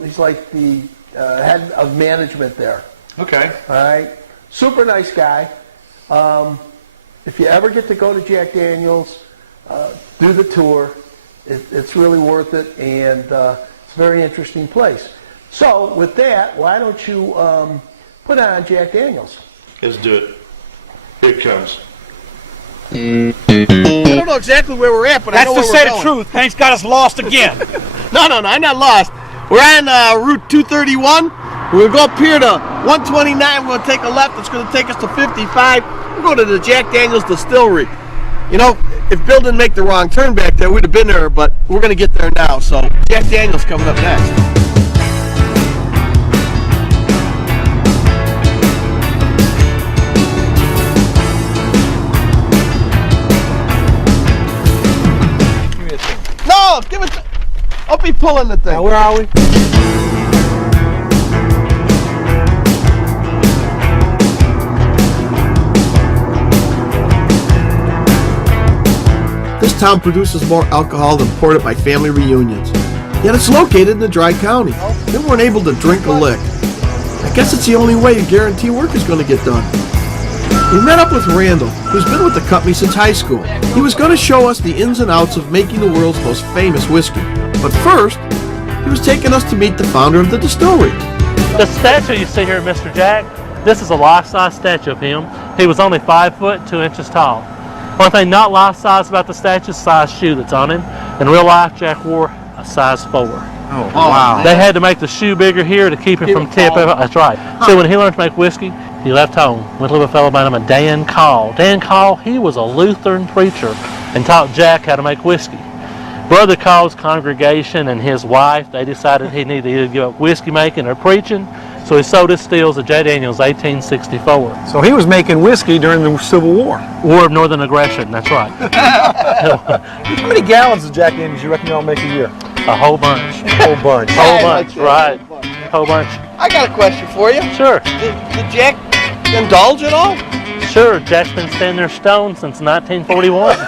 he's like the head of management there. Okay. All right. Super nice guy. If you ever get to go to Jack Daniels, do the tour. It's really worth it, and it's a very interesting place. So with that, why don't you put on Jack Daniels? Let's do it. Here it comes. I don't know exactly where we're at, but That's to say the truth. Hank's got us lost again. No, I'm not lost. We're on Route 231. We're going to go up here to 129. We're going to take a left. It's going to take us to 55. We're going to the Jack Daniels Distillery. You know, if Bill didn't make the wrong turn back there, we'd have been there, but we're going to get there now. So Jack Daniels coming up next. No, give it. I'll be pulling the thing. Now, where are we? This town produces more alcohol than ported by family reunions. Yet it's located in the dry county. They weren't able to drink a lick. I guess it's the only way a guarantee work is going to get done. We met up with Randall, who's been with the company since high school. He was going to show us the ins and outs of making the world's most famous whiskey. But first, he was taking us to meet the founder of the distillery. The statue you see here, Mr. Jack, this is a life-size statue of him. He was only 5 foot 2 inches tall. One thing not life-size about the statue is the size shoe that's on him. In real life, Jack wore a size 4. Oh, wow. They had to make the shoe bigger here to keep him from tipping. That's right. So when he learned to make whiskey, he left home, went to live with a fellow by the name of Dan Call. Dan Call, he was a Lutheran preacher and taught Jack how to make whiskey. Brother Call's congregation and his wife, they decided he needed to either give up whiskey making or preaching, so he sold his stills to J. Daniels 1864. So he was making whiskey during the Civil War. War of Northern Aggression, that's right. How many gallons of Jack Daniels you reckon y'all make a year? A whole bunch. Whole bunch. Whole bunch, right. Whole bunch. I got a question for you. Sure. Did Jack indulge at all? Sure, Jack's been standing there stoned since 1941.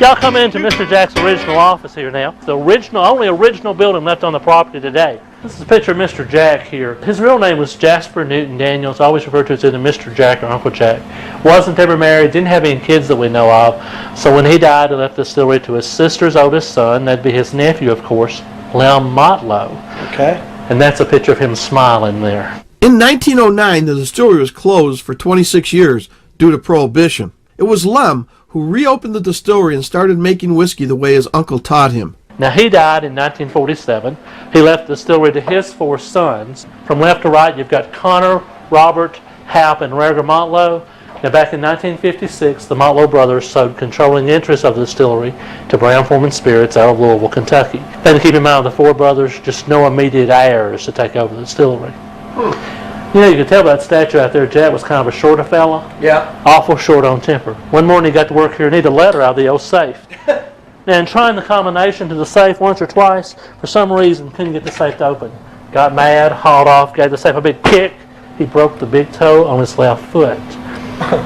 Y'all come into Mr. Jack's original office here now. The only original building left on the property today. This is a picture of Mr. Jack here. His real name was Jasper Newton Daniels, always referred to as either Mr. Jack or Uncle Jack. Wasn't ever married, didn't have any kids that we know of. So when he died, he left the distillery to his sister's oldest son, that'd be his nephew, of course, Lem Motlow. Okay. And that's a picture of him smiling there. In 1909, the distillery was closed for 26 years due to Prohibition. It was Lem who reopened the distillery and started making whiskey the way his uncle taught him. Now, he died in 1947. He left the distillery to his 4 sons. From left to right, you've got Connor, Robert, Hap, and Rager Motlow. Now, back in 1956, the Motlow brothers sold controlling interest of the distillery to Brown-Forman Spirits out of Louisville, Kentucky. Then, to keep in mind, the 4 brothers, just no immediate heirs to take over the distillery. You know, you can tell by that statue out there, Jack was kind of a shorter fella. Yeah. Awful short on temper. One morning he got to work here and needed a letter out of the old safe. Now, in trying the combination to the safe once or twice, for some reason, couldn't get the safe to open. Got mad, hauled off, gave the safe a big kick. He broke the big toe on his left foot.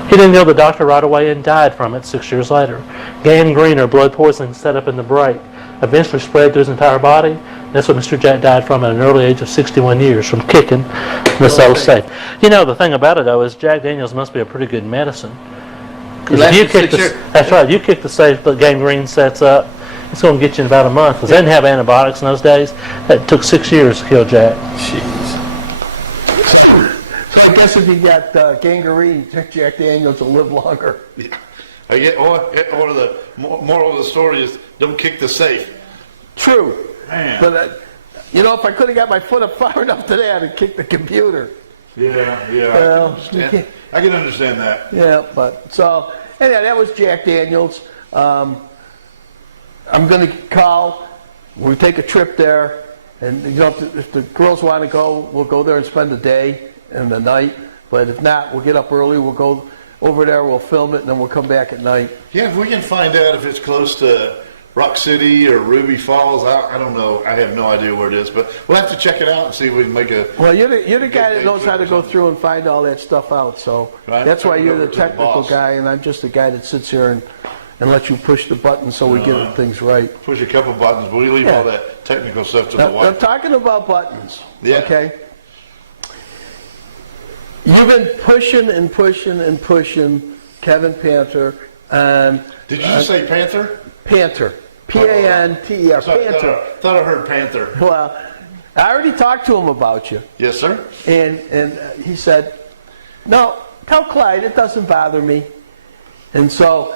He didn't go to the doctor right away and died from it 6 years later. Gangrene or blood poisoning set up in the break. Eventually spread through his entire body. That's what Mr. Jack died from at an early age of 61 years, from kicking this old safe. You know, the thing about it, though, is Jack Daniels must be a pretty good medicine. Because if you kick that's right, you kick the safe, but gangrene sets up, it's going to get you in about a month. Because they didn't have antibiotics in those days. That took 6 years to kill Jack. Jeez. So I guess if you got gangrene, Jack Daniels will live longer. Yeah. I get one of the moral of the story is don't kick the safe. True. Man. But, you know, if I could have got my foot up far enough today, I'd have kicked the computer. Yeah. Well, I can understand that. Yeah, but so anyway, that was Jack Daniels. I'm going to call. We take a trip there, and you know, if the girls want to go, we'll go there and spend the day and the night. But if not, we'll get up early. We'll go over there. We'll film it, and then we'll come back at night. Yeah, if we can find out if it's close to Rock City or Ruby Falls, I don't know. I have no idea where it is, but we'll have to check it out and see if we can make a. Well, you're the guy that knows how to go through and find all that stuff out. So right. That's why you're the technical guy, and I'm just the guy that sits here and lets you push the buttons so we get things right. Push a couple buttons, but we leave all that technical stuff to the wife. I'm talking about buttons. Yeah. Okay. You've been pushing and pushing and pushing Kevin Panther and. Did you just say Panther? Panther. P-A-N-T-E-R. Panther. Thought I heard Panther. Well, I already talked to him about you. Yes, sir. And he said, no, tell Clyde it doesn't bother me. And so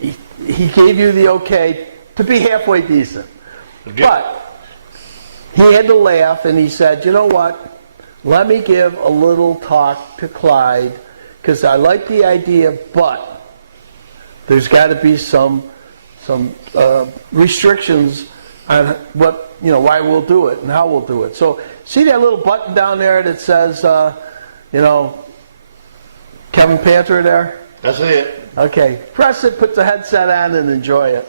he gave you the okay to be halfway decent. Okay. But he had to laugh, and he said, you know what? Let me give a little talk to Clyde, because I like the idea, but there's got to be some restrictions on what, you know, why we'll do it and how we'll do it. So see that little button down there that says, you know, Kevin Panther there? That's it. Okay. Press it, put the headset on, and enjoy it.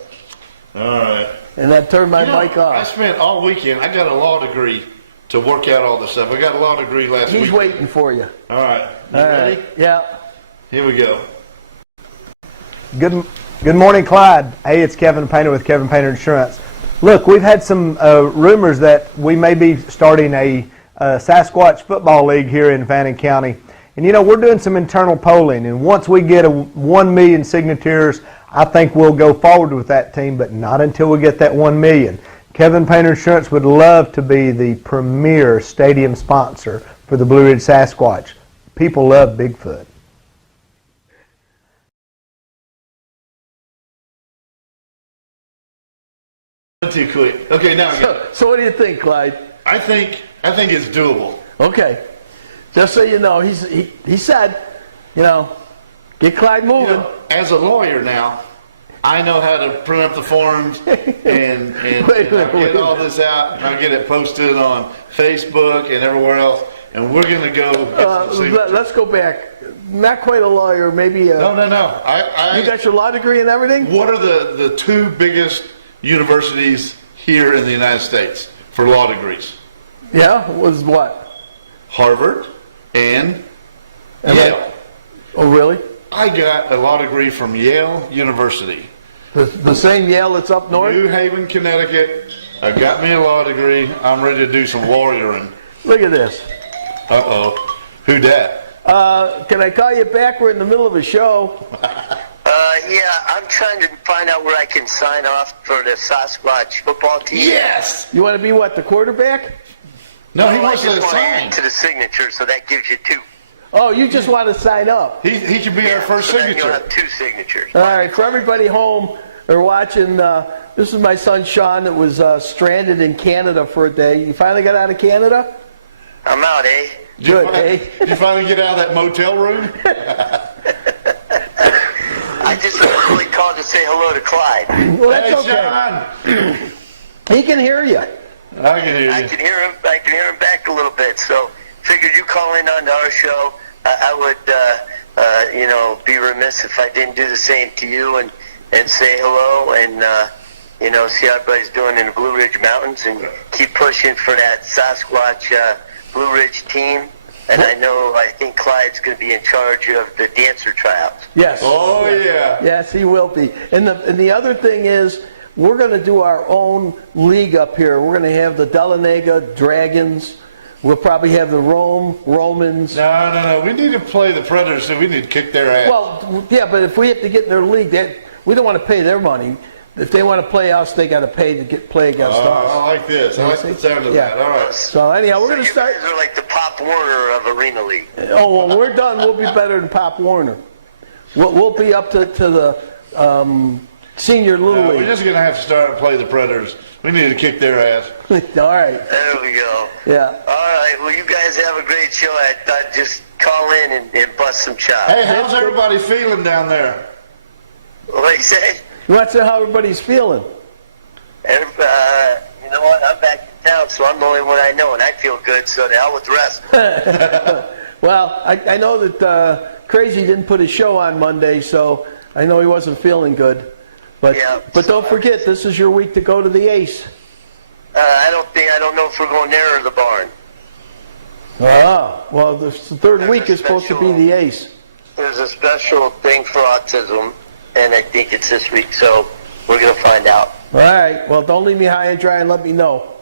All right. And then turn my mic off. I spent all weekend. I got a law degree to work out all this stuff. I got a law degree last week. He's waiting for you. All right. You All ready? right. Yeah. Here we go. Good morning, Clyde. Hey, it's Kevin Painter with Kevin Painter Insurance. Look, we've had some rumors that we may be starting a Sasquatch football league here in Fannin County. And you know, we're doing some internal polling, and once we get 1 million signatures, I think we'll go forward with that team, but not until we get that 1 million. Kevin Painter Insurance would love to be the premier stadium sponsor for the Blue Ridge Sasquatch. People love Bigfoot. Too quick. Okay, now So what do you think, Clyde? I think it's doable. Okay. Just so you know, he said, you know, get Clyde moving. You know, as a lawyer now, I know how to print up the forms and I'll get all this out, and I'll get it posted on Facebook and everywhere else, and we're going to go get some let's go back. Not quite a lawyer, maybe No. You got your law degree and everything? What are the two biggest universities here in the United States for law degrees. Yeah, was what? Harvard and Yale. Oh, really? I got a law degree from Yale University. The same Yale that's up north? New Haven, Connecticut. I got me a law degree. I'm ready to do some lawyering. Look at this. Uh-oh. Who dat? Can I call you back? We're in the middle of a show. Yeah, I'm trying to find out where I can sign off for the Sasquatch football team. Yes! You want to be what, the quarterback? No, he I wants just to want to sign. add to the signature, so that gives you 2. Oh, you just want to sign up. He could be our first So then you'll signature. have 2 signatures. All right, for everybody home or watching, this is my son Shawn that was stranded in Canada for a day. You finally got out of Canada? I'm out, eh? Good, eh? Did you finally get out of that motel room? I just really called to say hello to Clyde. Well, that's Hey, okay. Shawn. He can hear you. I can hear I you. can hear him. I can hear him back a little bit. So figured you calling on to our show, I would, be remiss if I didn't do the same to you and say hello and see how everybody's doing in the Blue Ridge Mountains and keep pushing for that Sasquatch Blue Ridge team. And I think Clyde's going to be in charge of the dancer tryouts. Yes. Oh, yeah. Yes, he will be. And the other thing is, we're going to do our own league up here. We're going to have the Dahlonega Dragons. We'll probably have the Romans. No. We need to play the Predators, so we need to kick their ass. Well, yeah, but if we have to get in their league, we don't want to pay their money. If they want to play us, they got to pay to play against us. I like this. I like the sound of that. All right. So anyhow, we're going to start. You guys are like the Pop Warner of Arena League. Oh, well, we're done. We'll be better than Pop Warner. We'll be up to the senior little We're league. just going to have to start and play the Predators. We need to kick their ass. All right. There we go. Yeah. All right. Well, you guys have a great show. I thought just call in and bust some chops. Hey, how's everybody feeling down there? What do you say? You want to know how everybody's feeling? You know what? I'm back in town, so I'm the only one I know, and I feel good, so to hell with the rest. Well, I know that Crazy didn't put his show on Monday, so I know he wasn't feeling good. But don't forget, this is your week to go to the Ace. I don't know if we're going there or the barn. Well, the third week is supposed to be the Ace. There's a special thing for autism, and I think it's this week, so we're going to find out. All right. Well, don't leave me high and dry and let me know.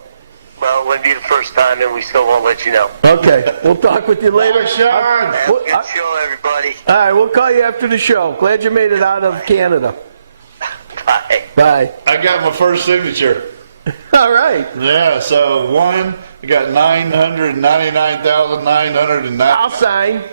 Well, it wouldn't be the first time, and we still won't let you know. Okay. We'll talk with you later. Bye, Shawn. Have a good show, everybody. All right. We'll call you after the show. Glad you made it out of Canada. Bye. Bye. I got my first signature. All right. Yeah, so I got 999,990. I'll sign.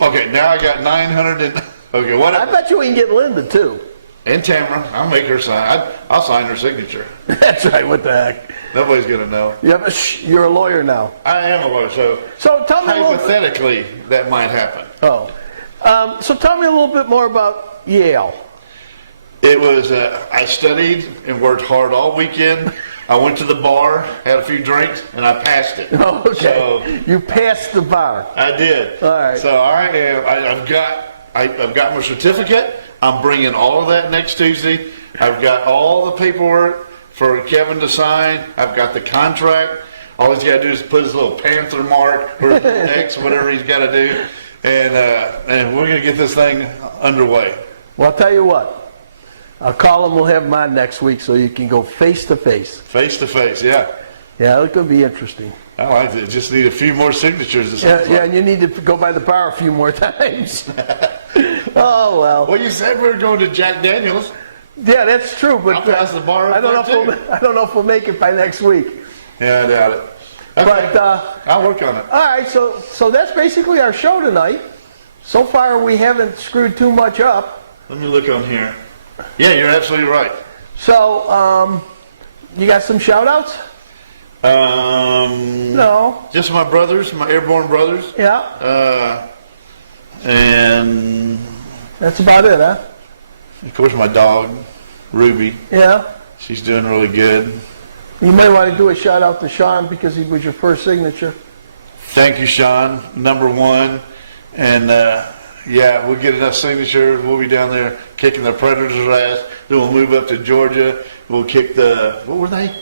Okay, now I got 900. Okay, what? I bet you we can get Linda, too. And Tamara. I'll make her sign. I'll sign her signature. That's right. What the heck? Nobody's going to know. Yeah, but you're a lawyer now. I am a lawyer, so tell me a little bit. hypothetically, that might happen. So tell me a little bit more about Yale. It was, I studied and worked hard all weekend. I went to the bar, had a few drinks, and I passed it. Okay. So you passed the bar. I did. All right. So I've got my certificate. I'm bringing all of that next Tuesday. I've got all the paperwork for Kevin to sign. I've got the contract. All he's got to do is put his little panther mark or his little X, whatever he's got to do, and we're going to get this thing underway. Well, I'll tell you what. I'll call him. We'll have him on next week so you can go face to face. Face to face, yeah. Yeah, it could be interesting. I like it. Just need a few more signatures. Yeah, and you need to go by the bar a few more times. Oh, well. Well, you said we were going to Jack Daniels. Yeah, that's true, but I'll pass the bar I don't know there, if I don't know if we'll make it by next week. Yeah, I doubt it. Okay. But I'll work on it. All right, so that's basically our show tonight. So far, we haven't screwed too much up. Let me look on here. Yeah, you're absolutely right. So, you got some shout-outs? No. Just my brothers, my airborne brothers. Yeah. And that's about it, huh? Of course, my dog, Ruby. Yeah. She's doing really good. You may want to do a shout-out to Shawn because he was your first signature. Thank you, Shawn, number one. And Yeah, we'll get enough signatures. We'll be down there kicking the Predators' ass. Then we'll move up to Georgia. We'll kick what were they?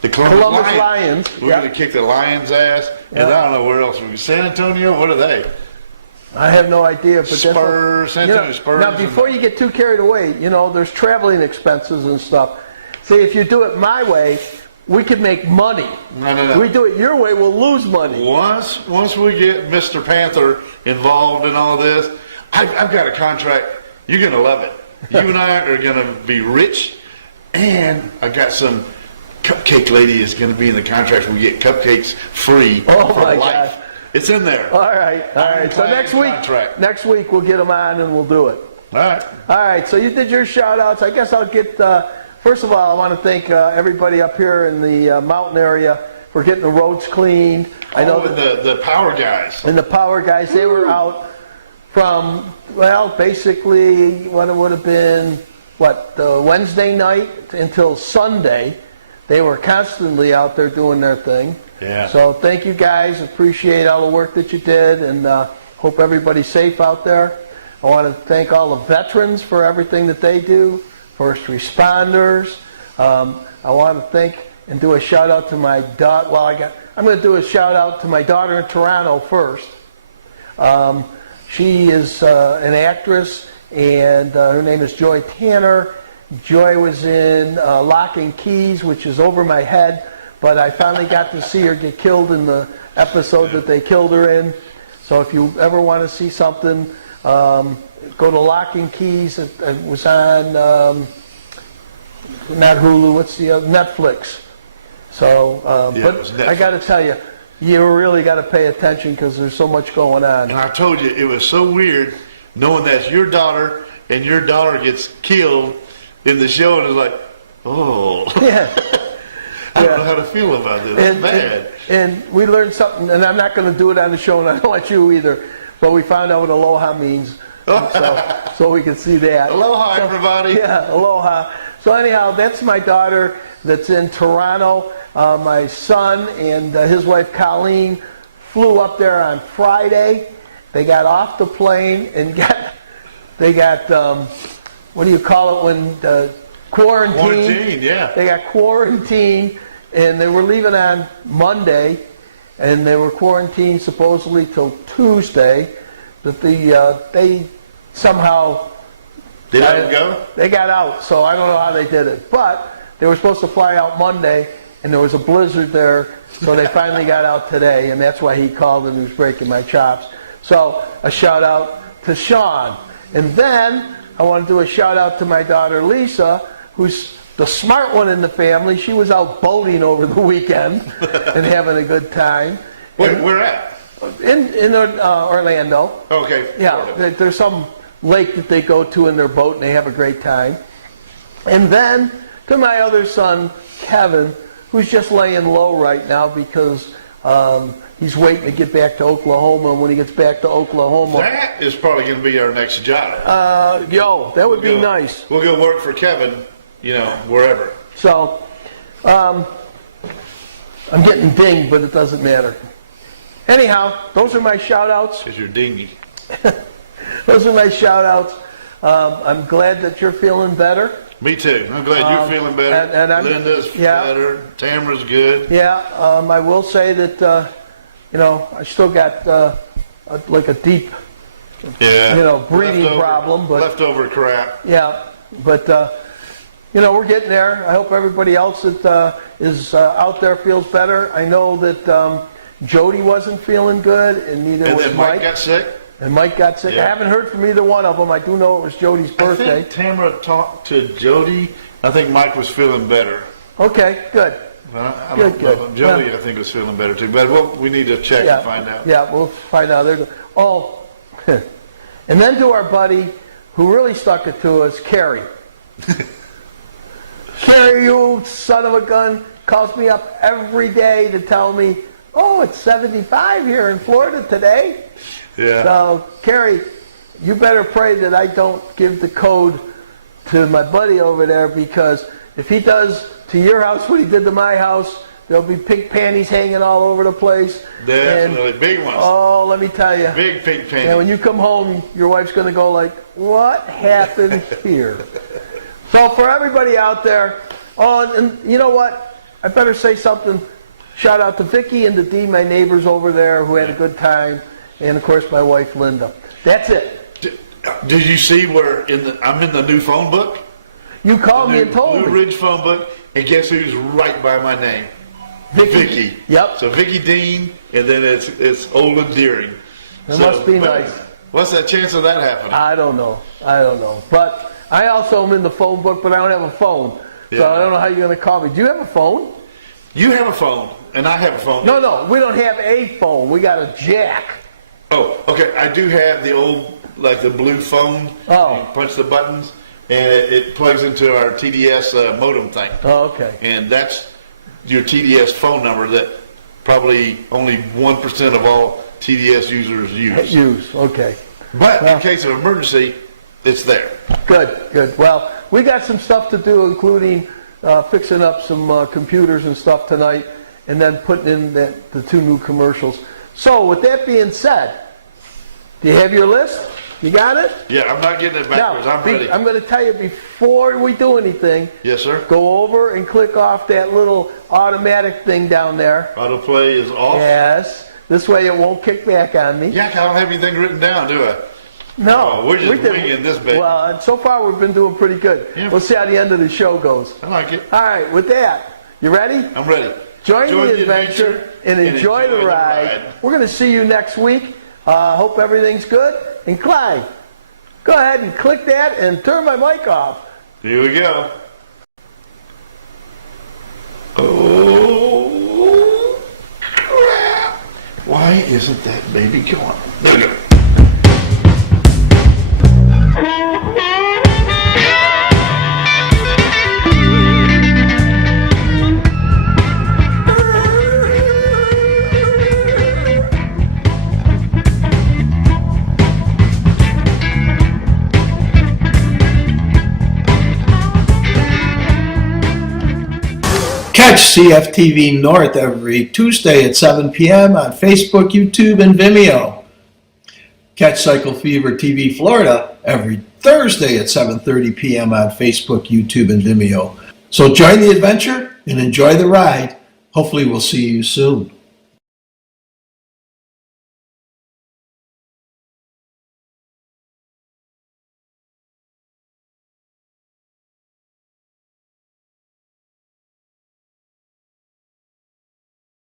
The Columbus Lions. We're going to kick the Lions' ass. And I don't know where else. San Antonio, what are they? I have no idea. But Spurs, San Antonio Spurs. Now, before you get too carried away, there's traveling expenses and stuff. See, if you do it my way, we could make money. No. We do it your way, we'll lose money. Once we get Mr. Panther involved in all this, I've got a contract. You're going to love it. You and I are going to be rich, and I've got some cupcake lady is going to be in the contract. We get cupcakes free for life. God. It's in there. All right. So next week we'll get them on and we'll do it. All right. So you did your shout outs. I guess I'll get, first of all, I want to thank everybody up here in the mountain area for getting the roads cleaned. I know the power guys. And the power guys, they were out from, basically what it would have been, Wednesday night until Sunday. They were constantly out there doing their thing. Yeah. So thank you guys. Appreciate all the work that you did, and hope everybody's safe out there. I want to thank all the veterans for everything that they do, first responders. I want to thank and do a shout out to my daughter. I'm going to do a shout out to my daughter in Toronto first. She is an actress, and her name is Joy Tanner. Joy was in Lock and Keys, which is over my head, but I finally got to see her get killed in the episode that they killed her in. So if you ever want to see something, go to Lock and Keys. It was on, not Hulu, what's the other, Netflix. So, but I got to tell you, you really got to pay attention because there's so much going on. And I told you, it was so weird knowing that's your daughter and your daughter gets killed in the show, and it's like, oh. Yeah. I don't know how to feel about this. It's bad. And we learned something, and I'm not going to do it on the show, and I don't want you either, but we found out what aloha means. So we can see that. Aloha, everybody. Yeah, aloha. So anyhow, that's my daughter that's in Toronto. My son and his wife Colleen flew up there on Friday. They got off the plane and they got what do you call it when quarantine? Quarantine, yeah. They got quarantined, and they were leaving on Monday, and they were quarantined supposedly till Tuesday. But they somehow they let go. They got out, so I don't know how they did it. But they were supposed to fly out Monday, and there was a blizzard there, so they finally got out today, and that's why he called and he was breaking my chops. So a shout out to Shawn, and then I want to do a shout out to my daughter Lisa, who's the smart one in the family. She was out boating over the weekend and having a good time. Where at? In Orlando. Okay. Yeah, there's some lake that they go to in their boat and they have a great time. And then to my other son, Kevin, who's just laying low right now because he's waiting to get back to Oklahoma. And when he gets back to Oklahoma, that is probably going to be our next job. That would be nice. We'll go work for Kevin, wherever. So, I'm getting dinged, but it doesn't matter. Anyhow, those are my shout-outs. Because you're dingy. Those are my shout-outs. I'm glad that you're feeling better. Me too. I'm glad you're feeling better. And Linda's better. Tamara's good. Yeah, I will say that, I still got like a deep, breathing problem. But leftover crap. Yeah, but, we're getting there. I hope everybody else that is out there feels better. I know that Jody wasn't feeling good, and neither was Mike. And then Mike got sick? And Mike got sick. Yeah. I haven't heard from either one of them. I do know it was Jody's birthday. I think Tamara talked to Jody. I think Mike was feeling better. Okay, good. Good. Jody, I think, was feeling better too. But we need to check and find out. Yeah, we'll find out. And then to our buddy who really stuck it to us, Carrie. Carrie, you son of a gun, calls me up every day to tell me, it's 75 here in Florida today. Yeah. So, Carrie, you better pray that I don't give the code to my buddy over there, because if he does to your house what he did to my house, There'll be pink panties hanging all over the place. Definitely, big ones. Oh, let me tell you. Big pink panties. And when you come home, your wife's going to go like, what happened here? So for everybody out there, and you know what? I better say something. Shout out to Vicky and to Dee, my neighbors over there who had a good time. And of course, my wife, Linda. That's it. Did you see where I'm in the new phone book? You called me and told me. Blue Ridge phone book, and guess who's right by my name? Vicky. Yep. So Vicky Dean, and then it's Olin Deering. It must be nice. What's that chance of that happening? I don't know. But I also am in the phone book, but I don't have a phone. So Yeah. I don't know how you're going to call me. Do you have a phone? You have a phone, and I have a phone. No, we don't have a phone. We got a jack. Oh, okay. I do have the old, like the blue phone. Oh. You punch the buttons, and it plugs into our TDS modem thing. Oh, okay. And that's your TDS phone number that probably only 1% of all TDS users use. Okay. But in case of emergency, it's there. Good. Well, we got some stuff to do, including fixing up some computers and stuff tonight, and then putting in the 2 new commercials. So with that being said, do you have your list? You got it? Yeah, I'm not getting it backwards. I'm ready. I'm going to tell you before we do anything. Yes, sir. Go over and click off that little automatic thing down there. Autoplay is off? Yes. This way it won't kick back on me. Yeah, I don't have anything written down, do I? No. Oh, we're just winging this, baby. Well, so far we've been doing pretty good. Yeah. We'll see how the end of the show goes. I like it. All right, with that, you ready? I'm ready. Join the adventure and enjoy the ride. We're going to see you next week. Hope everything's good. And Clyde, go ahead and click that and turn my mic off. Here we go. Oh, crap. Why isn't that baby going? There we go. Catch CFTV North every Tuesday at 7 p.m. on Facebook, YouTube, and Vimeo. Catch Cycle Fever TV Florida every Thursday at 7:30 p.m. on Facebook, YouTube, and Vimeo. So join the adventure and enjoy the ride. Hopefully we'll see you soon.